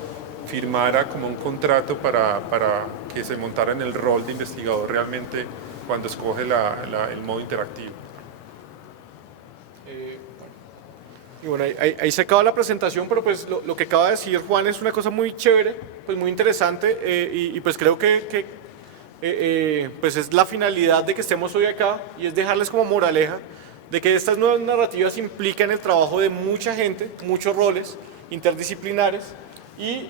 firmara como un contrato para que se montara en el rol de investigador realmente cuando escoge el modo interactivo. Y bueno, ahí se acaba la presentación, pero pues lo que acaba de decir Juan es una cosa muy chévere, pues muy interesante, y pues creo que pues es la finalidad de que estemos hoy acá, y es dejarles como moraleja de que estas nuevas narrativas implican el trabajo de mucha gente, muchos roles interdisciplinares, y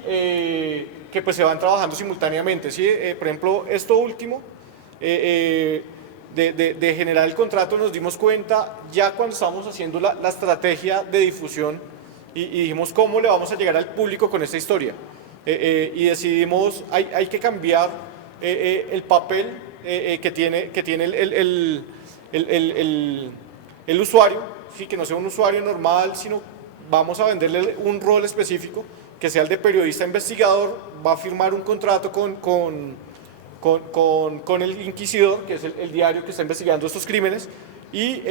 que pues se van trabajando simultáneamente, ¿sí? Por ejemplo, esto último, de generar el contrato, nos dimos cuenta ya cuando estábamos haciendo la estrategia de difusión y dijimos cómo le vamos a llegar al público con esta historia, y decidimos, hay que cambiar el papel que tiene el usuario, ¿sí? Que no sea un usuario normal, sino vamos a venderle un rol específico, que sea el de periodista investigador, va a firmar un contrato con el Inquisidor, que es el diario que está investigando estos crímenes, y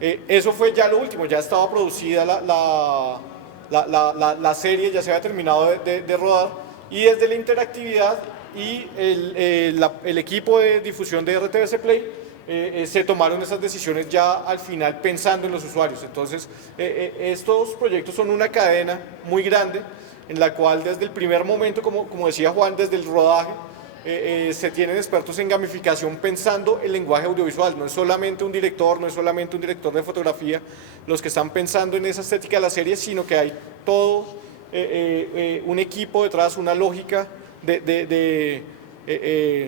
eso fue ya lo último, ya estaba producida la serie, ya se había terminado de rodar, y desde la interactividad y el equipo de difusión de RTBC Play se tomaron esas decisiones ya al final pensando en los usuarios. Entonces estos proyectos son una cadena muy grande en la cual desde el primer momento, como decía Juan, desde el rodaje se tienen expertos en gamificación pensando el lenguaje audiovisual. No es solamente un director, no es solamente un director de fotografía los que están pensando en esa estética de la serie, sino que hay todo un equipo detrás, una lógica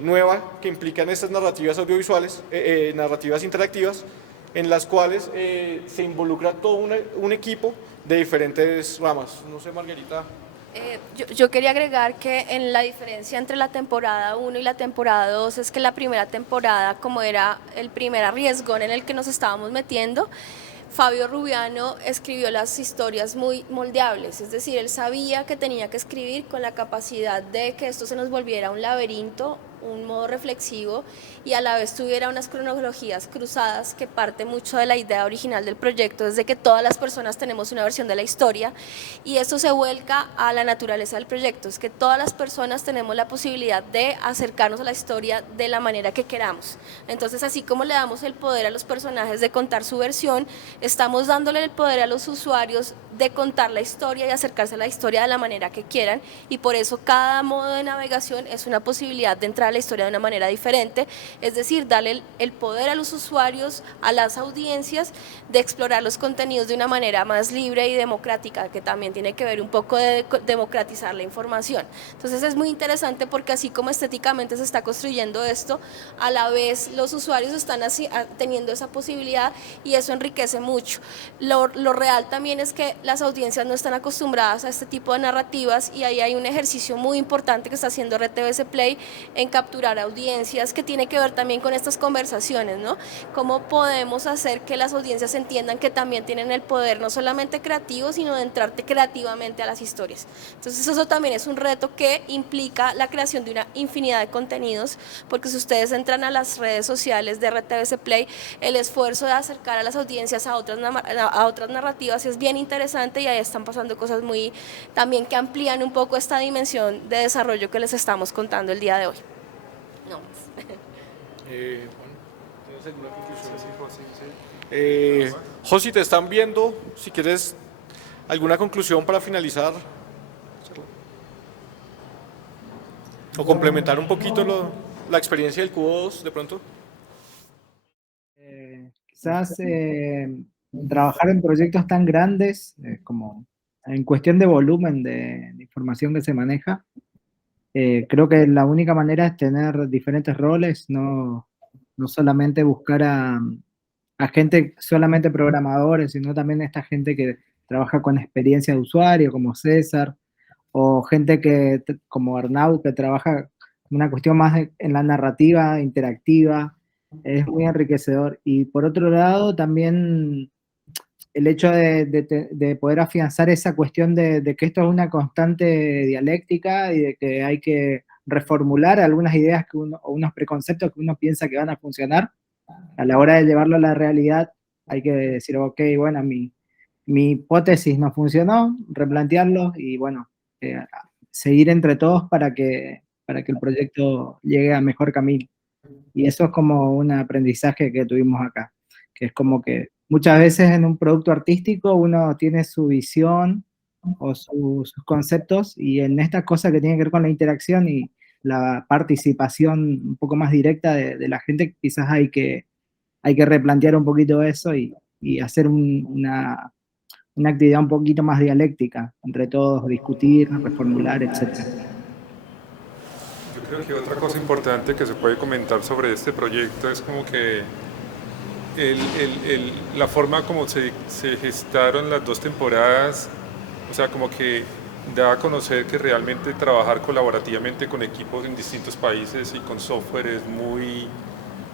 nueva que implican estas narrativas audiovisuales, narrativas interactivas, en las cuales se involucra todo un equipo de diferentes ramas. No sé, Margarita. Yo quería agregar que en la diferencia entre la temporada 1 y la temporada 2 es que la primera temporada, como era el primer arriesgón en el que nos estábamos metiendo, Fabio Rubiano escribió las historias muy moldeables, es decir, él sabía que tenía que escribir con la capacidad de que esto se nos volviera un laberinto, un modo reflexivo, y a la vez tuviera unas cronologías cruzadas, que parte mucho de la idea original del proyecto, es de que todas las personas tenemos una versión de la historia, y esto se vuelca a la naturaleza del proyecto, es que todas las personas tenemos la posibilidad de acercarnos a la historia de la manera que queramos. Entonces, así como le damos el poder a los personajes de contar su versión, estamos dándole el poder a los usuarios de contar la historia y acercarse a la historia de la manera que quieran, y por eso cada modo de navegación es una posibilidad de entrar a la historia de una manera diferente, es decir, darle el poder a los usuarios, a las audiencias, de explorar los contenidos de una manera más libre y democrática, que también tiene que ver un poco de democratizar la información. Entonces es muy interesante porque así como estéticamente se está construyendo esto, a la vez los usuarios están teniendo esa posibilidad y eso enriquece mucho. Lo real también es que las audiencias no están acostumbradas a este tipo de narrativas y ahí hay un ejercicio muy importante que está haciendo RTBC Play en capturar audiencias, que tiene que ver también con estas conversaciones, ¿no? Cómo podemos hacer que las audiencias entiendan que también tienen el poder no solamente creativo, sino de entrarte creativamente a las historias. Entonces eso también es un reto que implica la creación de una infinidad de contenidos, porque si ustedes entran a las redes sociales de RTBC Play, el esfuerzo de acercar a las audiencias a otras narrativas es bien interesante y ahí están pasando cosas muy también que amplían un poco esta dimensión de desarrollo que les estamos contando el día de hoy. No más. ¿Tienes alguna conclusión? Josi, te están viendo, si quieres alguna conclusión para finalizar o complementar un poquito la experiencia del Cubo 2 de pronto. Quizás trabajar en proyectos tan grandes como en cuestión de volumen de información que se maneja, creo que la única manera es tener diferentes roles, no solamente buscar a gente, solamente programadores, sino también esta gente que trabaja con experiencia de usuario, como César, o gente como Arnau, que trabaja una cuestión más en la narrativa interactiva, es muy enriquecedor. Y por otro lado, también el hecho de poder afianzar esa cuestión de que esto es una constante dialéctica y de que hay que reformular algunas ideas o unos preconceptos que uno piensa que van a funcionar, a la hora de llevarlo a la realidad hay que decir, ok, bueno, mi hipótesis no funcionó, replantearlo y bueno, seguir entre todos para que el proyecto llegue a mejor camino. Y eso es como un aprendizaje que tuvimos acá, que es como que muchas veces en un producto artístico uno tiene su visión o sus conceptos, y en esta cosa que tiene que ver con la interacción y la participación un poco más directa de la gente, quizás hay que replantear un poquito eso y hacer una actividad un poquito más dialéctica, entre todos, discutir, reformular, etc. Yo creo que otra cosa importante que se puede comentar sobre este proyecto es como que la forma como se gestaron las 2 temporadas, o sea, como que da a conocer que realmente trabajar colaborativamente con equipos en distintos países y con software es muy,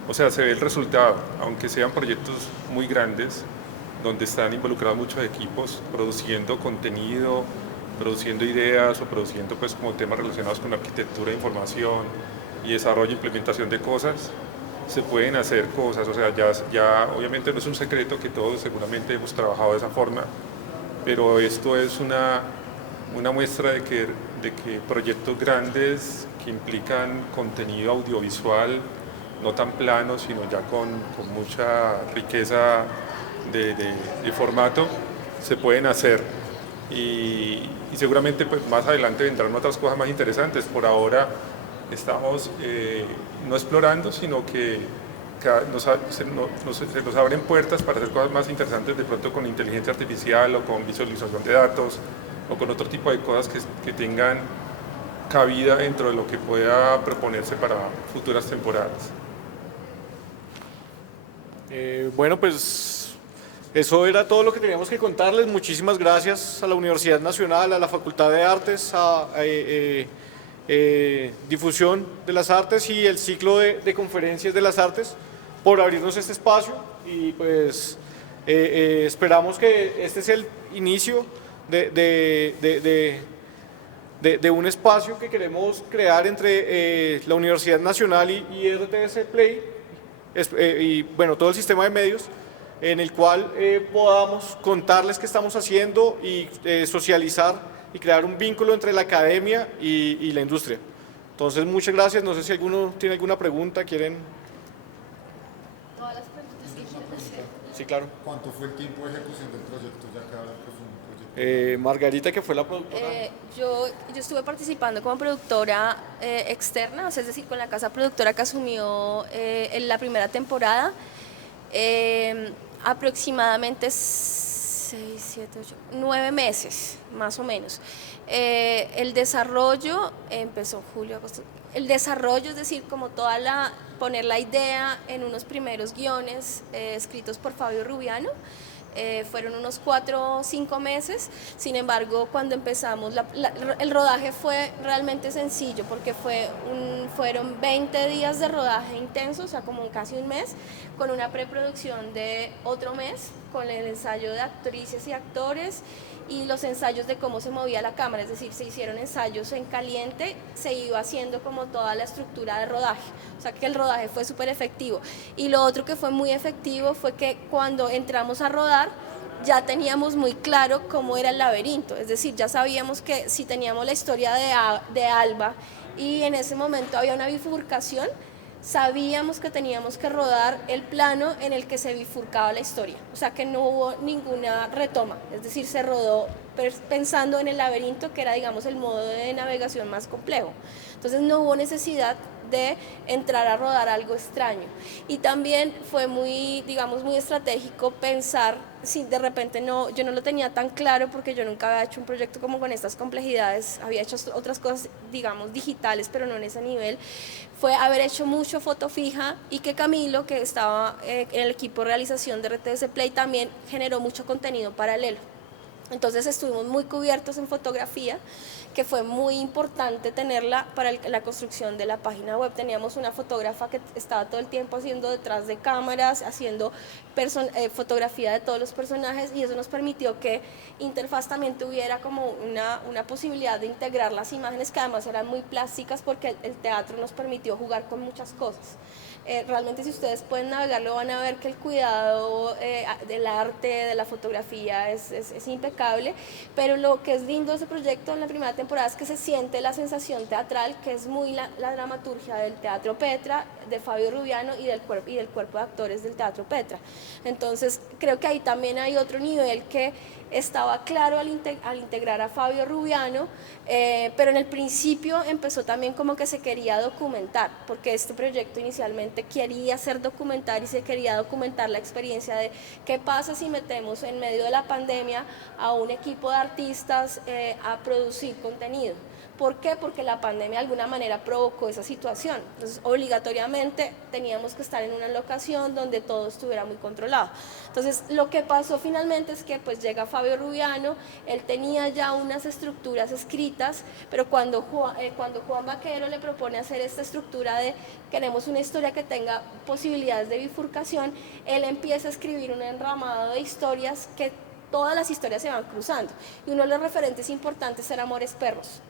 o sea, se ve el resultado, aunque sean proyectos muy grandes, donde están involucrados muchos equipos produciendo contenido, produciendo ideas o produciendo pues como temas relacionados con arquitectura de información y desarrollo e implementación de cosas, se pueden hacer cosas, o sea, ya obviamente no es un secreto que todos seguramente hemos trabajado de esa forma, pero esto es una muestra de que proyectos grandes que implican contenido audiovisual, no tan plano, sino ya con mucha riqueza de formato, se pueden hacer. Y seguramente pues, más adelante vendrán otras cosas más interesantes. Por ahora estamos no explorando, sino que se nos abren puertas para hacer cosas más interesantes de pronto con inteligencia artificial o con visualización de datos o con otro tipo de cosas que tengan cabida dentro de lo que pueda proponerse para futuras temporadas. Bueno, pues eso era todo lo que teníamos que contarles. Muchísimas gracias a la Universidad Nacional, a la Facultad de Artes, a Difusión de las Artes y el ciclo de conferencias de las artes por abrirnos este espacio, y pues esperamos que este es el inicio de un espacio que queremos crear entre la Universidad Nacional y RTBC Play, y bueno, todo el sistema de medios, en el cual podamos contarles qué estamos haciendo y socializar y crear un vínculo entre la academia y la industria. Entonces, muchas gracias. No sé si alguno tiene alguna pregunta, quieren. Todas las preguntas que quieran hacer. Sí, claro. ¿Cuánto fue el tiempo de ejecución del proyecto ya acá? Pues un proyecto Margarita, que fue la productora. Yo estuve participando como productora externa, o sea, es decir, con la casa productora que asumió en la primera temporada, aproximadamente 6, 7, 8, 9 meses, más o menos. El desarrollo empezó julio, agosto. El desarrollo, es decir, como poner la idea en unos primeros guiones escritos por Fabio Rubiano, fueron unos 4 o 5 meses. Sin embargo, cuando empezamos, el rodaje fue realmente sencillo porque fueron 20 días de rodaje intenso, o sea, como casi un mes, con una preproducción de otro mes, con el ensayo de actrices y actores y los ensayos de cómo se movía la cámara, es decir, se hicieron ensayos en caliente, se iba haciendo como toda la estructura de rodaje, o sea que el rodaje fue súper efectivo. Y lo otro que fue muy efectivo fue que cuando entramos a rodar ya teníamos muy claro cómo era el laberinto, es decir, ya sabíamos que si teníamos la historia de Alba y en ese momento había una bifurcación, sabíamos que teníamos que rodar el plano en el que se bifurcaba la historia, o sea que no hubo ninguna retoma, es decir, se rodó pensando en el laberinto, que era, digamos, el modo de navegación más complejo. Entonces no hubo necesidad de entrar a rodar algo extraño. Y también fue muy, digamos, muy estratégico pensar, si de repente yo no lo tenía tan claro porque yo nunca había hecho un proyecto como con estas complejidades, había hecho otras cosas, digamos, digitales, pero no en ese nivel, fue haber hecho mucho foto fija y que Camilo, que estaba en el equipo de realización de RTS Play, también generó mucho contenido paralelo. Entonces estuvimos muy cubiertos en fotografía, que fue muy importante tenerla para la construcción de la página web. Teníamos una fotógrafa que estaba todo el tiempo haciendo detrás de cámaras, haciendo fotografía de todos los personajes, y eso nos permitió que Interfaz también tuviera como una posibilidad de integrar las imágenes, que además eran muy plásticas porque el teatro nos permitió jugar con muchas cosas. Realmente, si ustedes pueden navegarlo, van a ver que el cuidado del arte, de la fotografía es impecable, pero lo que es lindo de ese proyecto en la primera temporada es que se siente la sensación teatral, que es muy la dramaturgia del Teatro Petra, de Fabio Rubiano y del cuerpo de actores del Teatro Petra. Entonces creo que ahí también hay otro nivel que estaba claro al integrar a Fabio Rubiano, pero en el principio empezó también como que se quería documentar, porque este proyecto inicialmente quería ser documental y se quería documentar la experiencia de qué pasa si metemos en medio de la pandemia a un equipo de artistas a producir contenido. ¿Por qué? Porque la pandemia de alguna manera provocó esa situación. Entonces, obligatoriamente teníamos que estar en una locación donde todo estuviera muy controlado. Entonces, lo que pasó finalmente es que pues llega Fabio Rubiano, él tenía ya unas estructuras escritas, pero cuando Juan Vaquero le propone hacer esta estructura de queremos una historia que tenga posibilidades de bifurcación, él empieza a escribir un enramado de historias que todas las historias se van cruzando, y uno de los referentes importantes era Amores Perros,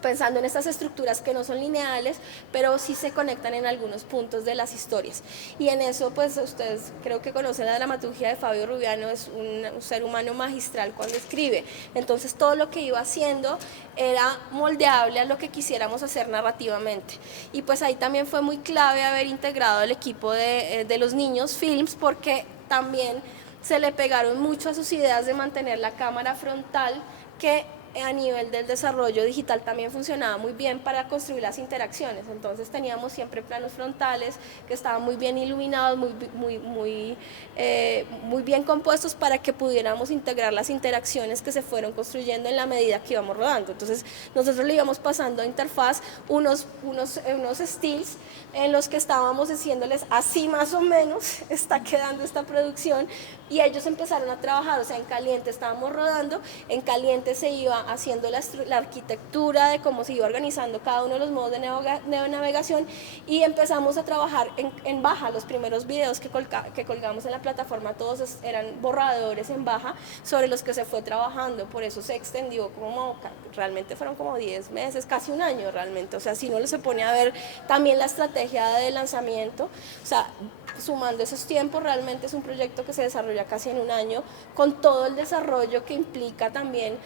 pensando en estas estructuras que no son lineales, pero sí se conectan en algunos puntos de las historias. Y en eso, pues ustedes creo que conocen la dramaturgia de Fabio Rubiano, es un ser humano magistral cuando escribe. Entonces todo lo que iba haciendo era moldeable a lo que quisiéramos hacer narrativamente. Y pues ahí también fue muy clave haber integrado el equipo de los Niños Films, porque también se le pegaron mucho a sus ideas de mantener la cámara frontal, que a nivel del desarrollo digital también funcionaba muy bien para construir las interacciones. Entonces teníamos siempre planos frontales que estaban muy bien iluminados, muy bien compuestos para que pudiéramos integrar las interacciones que se fueron construyendo en la medida que íbamos rodando. Entonces nosotros le íbamos pasando a Interfaz unos stills en los que estábamos diciéndoles así más o menos está quedando esta producción, y ellos empezaron a trabajar, o sea, en caliente estábamos rodando, en caliente se iba haciendo la arquitectura de cómo se iba organizando cada uno de los modos de navegación, y empezamos a trabajar en baja. Los primeros videos que colgamos en la plataforma todos eran borradores en baja sobre los que se fue trabajando, por eso se extendió realmente fueron como 10 meses, casi un año realmente, o sea, si uno se pone a ver también la estrategia de lanzamiento, o sea, sumando esos tiempos, realmente es un proyecto que se desarrolla casi en un año, con todo el desarrollo que implica también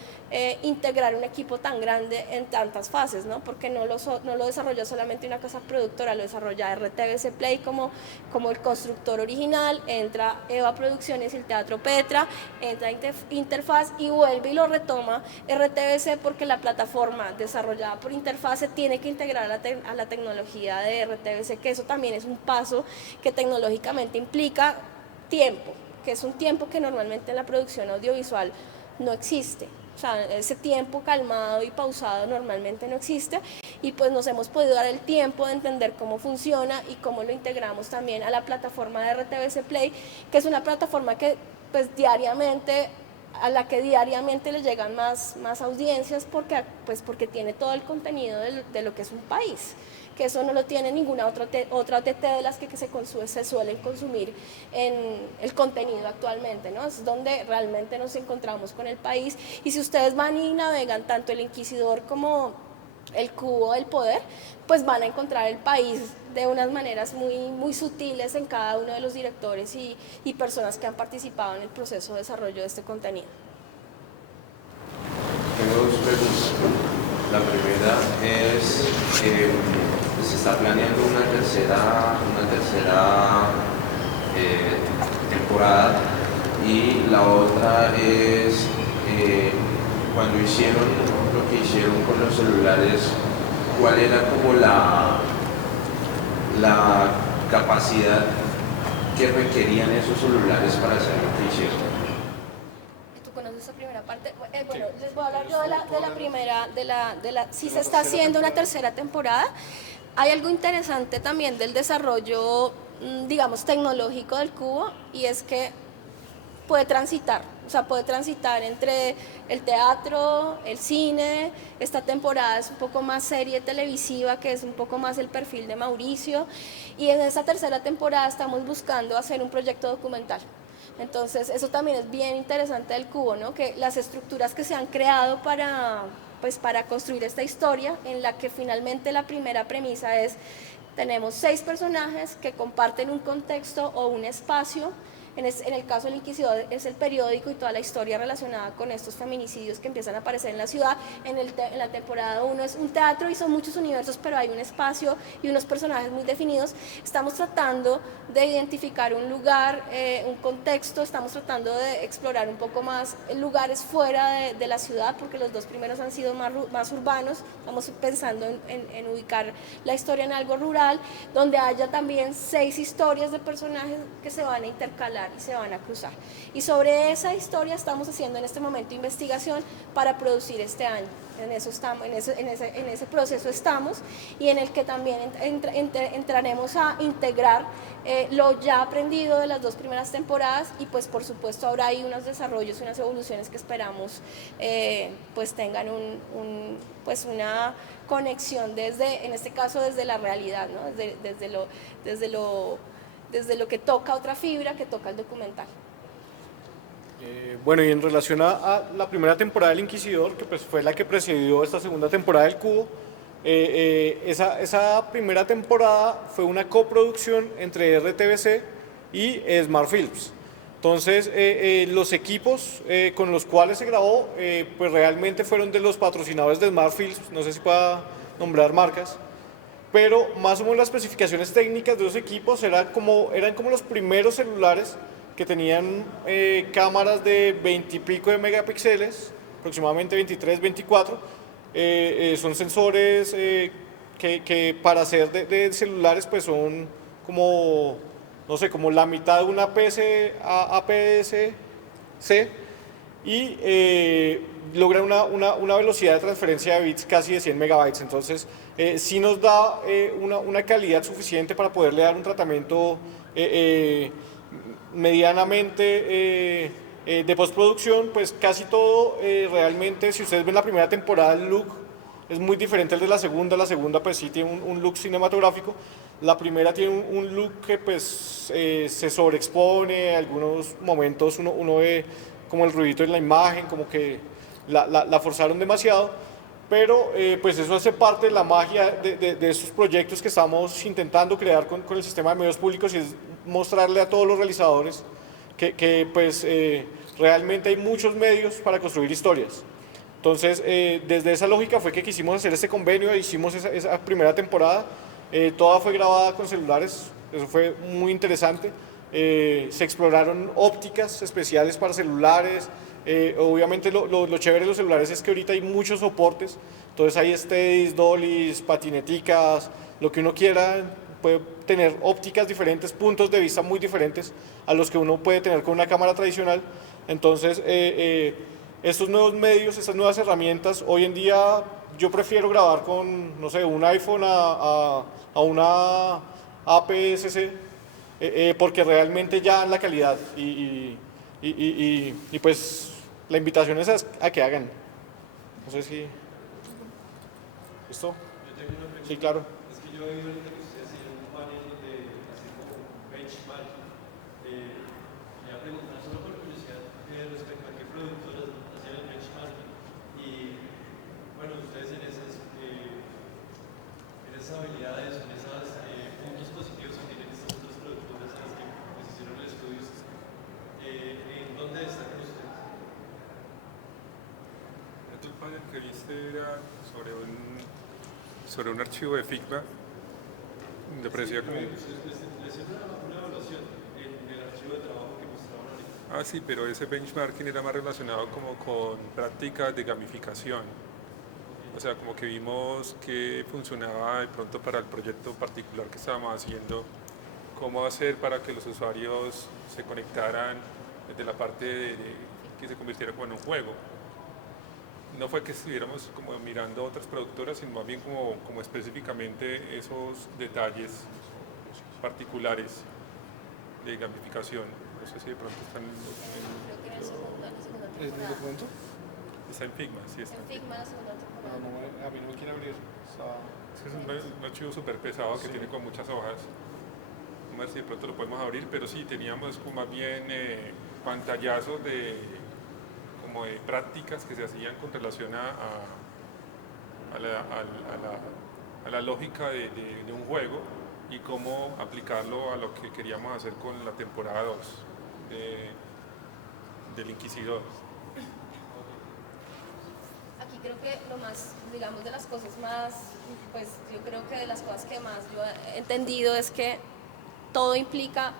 integrar un equipo tan grande en tantas fases, ¿no? Porque no lo desarrolla solamente una casa productora, lo desarrolla RTBC Play como el constructor original, entra EVA Producciones y el Teatro Petra, entra Interfaz y vuelve y lo retoma RTBC porque la plataforma desarrollada por Interfaz se tiene que integrar a la tecnología de RTBC, que eso también es un paso que tecnológicamente implica tiempo, que es un tiempo que normalmente en la producción audiovisual no existe. O sea, ese tiempo calmado y pausado normalmente no existe y pues nos hemos podido dar el tiempo de entender cómo funciona y cómo lo integramos también a la plataforma de RTBC Play, que es una plataforma que pues a la que diariamente le llegan más audiencias porque tiene todo el contenido de lo que es un país, que eso no lo tiene ninguna otra OTT de las que se suelen consumir en el contenido actualmente, ¿no? Es donde realmente nos encontramos con el país, y si ustedes van y navegan tanto el Inquisidor como el Cubo del Poder, pues van a encontrar el país de unas maneras muy sutiles en cada uno de los directores y personas que han participado en el proceso de desarrollo de este contenido. Tengo dos preguntas. La primera es, se está planeando una tercera temporada, y la otra es, cuando hicieron lo que hicieron con los celulares, ¿cuál era como la capacidad que requerían esos celulares para hacer lo que hicieron? ¿Tú conoces esa primera parte? Bueno, les voy a hablar yo de la primera, si se está haciendo una tercera temporada. Hay algo interesante también del desarrollo, digamos, tecnológico del Cubo, y es que puede transitar entre el teatro, el cine. Esta temporada es un poco más serie televisiva, que es un poco más el perfil de Mauricio, y en esta tercera temporada estamos buscando hacer un proyecto documental. Entonces eso también es bien interesante del Cubo, ¿no? Que las estructuras que se han creado para construir esta historia, en la que finalmente la primera premisa es: tenemos 6 personajes que comparten un contexto o un espacio. En el caso del Inquisidor es el periódico y toda la historia relacionada con estos feminicidios que empiezan a aparecer en la ciudad. En la temporada 1 es un teatro y son muchos universos, pero hay un espacio y unos personajes muy definidos. Estamos tratando de identificar un lugar, un contexto, estamos tratando de explorar un poco más lugares fuera de la ciudad, porque los 2 primeros han sido más urbanos. Estamos pensando en ubicar la historia en algo rural, donde haya también 6 historias de personajes que se van a intercalar y se van a cruzar. Y sobre esa historia estamos haciendo en este momento investigación para producir este año. En eso estamos, en ese proceso estamos, y en el que también entraremos a integrar lo ya aprendido de las 2 primeras temporadas, y pues por supuesto habrá ahí unos desarrollos, unas evoluciones que esperamos pues tengan una conexión en este caso desde la realidad, ¿no? desde lo que toca otra fibra, que toca el documental. Bueno, y en relación a la primera temporada del Inquisidor, que pues fue la que precedió esta segunda temporada del Cubo, esa primera temporada fue una coproducción entre RTBC y Smart Films. Entonces, los equipos con los cuales se grabó, pues realmente fueron de los patrocinadores de Smart Films, no sé si pueda nombrar marcas, pero más o menos las especificaciones técnicas de los equipos eran como los primeros celulares que tenían cámaras de 20 y pico de megapíxeles, aproximadamente 23, 24. Son sensores que para ser de celulares pues son como, no sé, como la mitad de una APS-C, y logra una velocidad de transferencia de bits casi de 100 megabytes. Entonces sí nos da una calidad suficiente para poderle dar un tratamiento medianamente de postproducción. Pues casi todo realmente, si ustedes ven la primera temporada, el look es muy diferente al de la segunda pues sí tiene un look cinematográfico. La primera tiene un look que pues se sobreexpone, algunos momentos uno ve como el ruidito en la imagen, como que la forzaron demasiado, pero pues eso hace parte de la magia de estos proyectos que estamos intentando crear con el sistema de medios públicos, y es mostrarle a todos los realizadores que pues realmente hay muchos medios para construir historias. Entonces, desde esa lógica fue que quisimos hacer este convenio, hicimos esa primera temporada, toda fue grabada con celulares, eso fue muy interesante. Se exploraron ópticas especiales para celulares. Obviamente lo chévere de los celulares es que ahorita hay muchos soportes, entonces hay steadies, dollies, patineticas, lo que uno quiera, puede tener ópticas diferentes, puntos de vista muy diferentes a los que uno puede tener con una cámara tradicional. Entonces estos nuevos medios, estas nuevas herramientas, hoy en día yo prefiero grabar con, no sé, un iPhone a una APS-C, porque realmente ya la calidad y pues la invitación es a que hagan. No sé si... ¿Listo? Sí, claro. Es que yo he oído ahorita que ustedes hicieron un panel donde hacen como benchmarking. Me voy a preguntar solo por curiosidad respecto a qué productoras hacían el benchmarking. Y bueno, ustedes en esas habilidades, en esos puntos positivos que tienen estas otras productoras a las que pues, hicieron el estudio, ¿en dónde destacan ustedes? El panel que viste era sobre un archivo de Figma, de parecía como... Les hicieron una evaluación en el archivo de trabajo que mostraban ahorita. Ah, sí, pero ese benchmarking era más relacionado como con prácticas de gamificación. O sea, como que vimos que funcionaba de pronto para el proyecto particular que estábamos haciendo, cómo hacer para que los usuarios se conectaran desde la parte de que se convirtiera como en un juego. No fue que estuviéramos como mirando otras productoras, sino más bien como específicamente esos detalles particulares de gamificación. No sé si de pronto están ¿Es el documento? Está en Figma, sí está. En Figma la segunda temporada. No, a mí no me quiere abrir. Es un archivo súper pesado que tiene con muchas hojas. Vamos a ver si de pronto lo podemos abrir, pero sí, teníamos como más bien pantallazos como de prácticas que se hacían con relación a la lógica de un juego y cómo aplicarlo a lo que queríamos hacer con la temporada 2 del Inquisidor. Aquí creo que lo más, digamos, de las cosas más, pues yo creo que de las cosas que más yo he entendido es que todo implica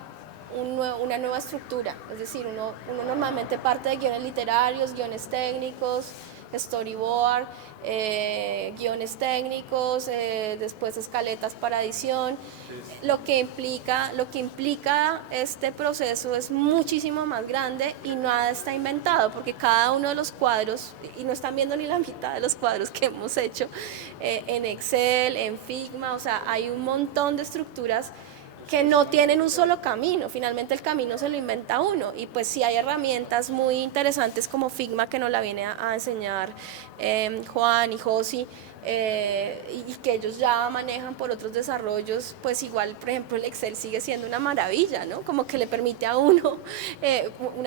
una nueva estructura, es decir, uno normalmente parte de guiones literarios, guiones técnicos, storyboard, guiones técnicos, después escaletas para edición. Lo que implica este proceso es muchísimo más grande y nada está inventado, porque cada uno de los cuadros, y no están viendo ni la mitad de los cuadros que hemos hecho en Excel, en Figma, o sea, hay un montón de estructuras que no tienen un solo camino, finalmente el camino se lo inventa uno, y pues sí hay herramientas muy interesantes como Figma que nos la viene a enseñar Juan y Josi, y que ellos ya manejan por otros desarrollos, pues igual, por ejemplo, el Excel sigue siendo una maravilla, ¿no? Como que le permite a uno,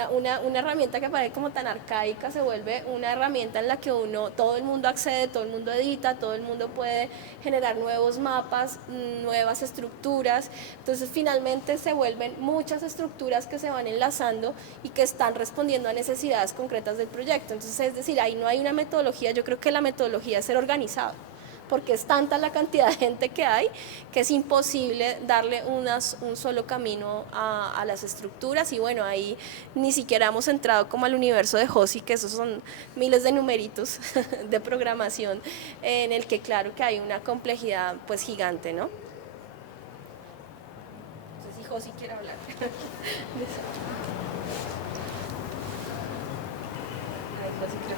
una herramienta que parece como tan arcaica, se vuelve una herramienta en la que todo el mundo accede, todo el mundo edita, todo el mundo puede generar nuevos mapas, nuevas estructuras, entonces finalmente se vuelven muchas estructuras que se van enlazando y que están respondiendo a necesidades concretas del proyecto, entonces es decir, ahí no hay una metodología, yo creo que la metodología es ser organizado, porque es tanta la cantidad de gente que hay que es imposible darle un solo camino a las estructuras, y bueno, ahí ni siquiera hemos entrado como al universo de Josi, que esos son miles de numeritos de programación, en el que claro que hay una complejidad pues gigante, ¿no? No sé si Josi quiere hablar.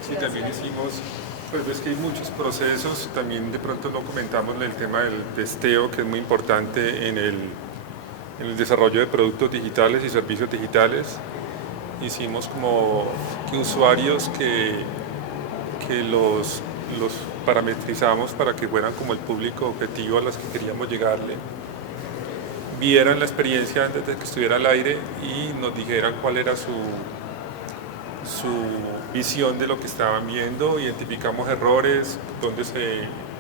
Sí, también hicimos, pues ves que hay muchos procesos, también de pronto no comentamos el tema del testeo, que es muy importante en el desarrollo de productos digitales y servicios digitales. Hicimos como que usuarios que los parametrizamos para que fueran como el público objetivo a los que queríamos llegarle, vieran la experiencia antes de que estuviera al aire y nos dijeran cuál era su visión de lo que estaban viendo. Identificamos errores, donde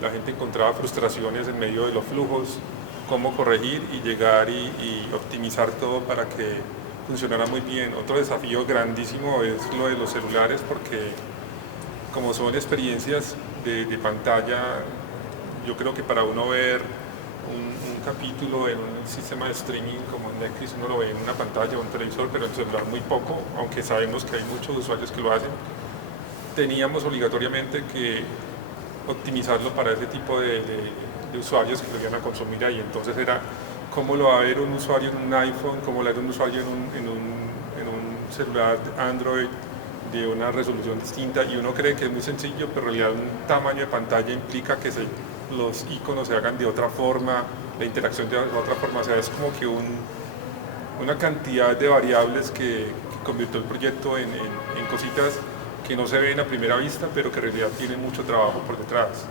la gente encontraba frustraciones en medio de los flujos, cómo corregir y llegar y optimizar todo para que funcionara muy bien. Otro desafío grandísimo es lo de los celulares, porque como son experiencias de pantalla, yo creo que para uno ver un capítulo en un sistema de streaming como en Netflix, uno lo ve en una pantalla o un televisor, pero en el celular muy poco, aunque sabemos que hay muchos usuarios que lo hacen. Teníamos obligatoriamente que optimizarlo para ese tipo de usuarios que lo iban a consumir ahí. Entonces era cómo lo va a ver un usuario en un iPhone, cómo lo va a ver un usuario en un celular Android de una resolución distinta, y uno cree que es muy sencillo, pero en realidad un tamaño de pantalla implica que los iconos se hagan de otra forma, la interacción de otra forma. O sea, es como que una cantidad de variables que convirtió el proyecto en cositas que no se ven a primera vista, pero que en realidad tienen mucho trabajo por detrás.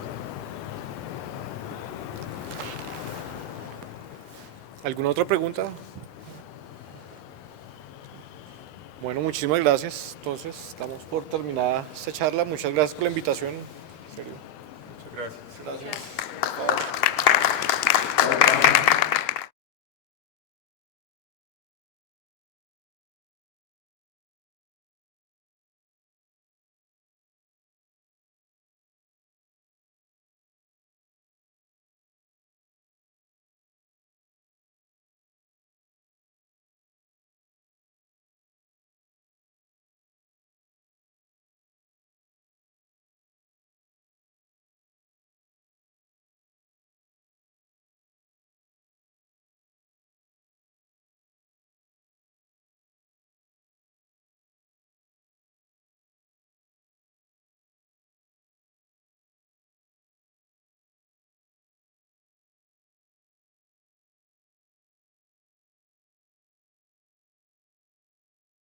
¿Alguna otra pregunta? Bueno, muchísimas gracias. Entonces, estamos por terminada esta charla. Muchas gracias por la invitación. En serio. Muchas gracias. Gracias.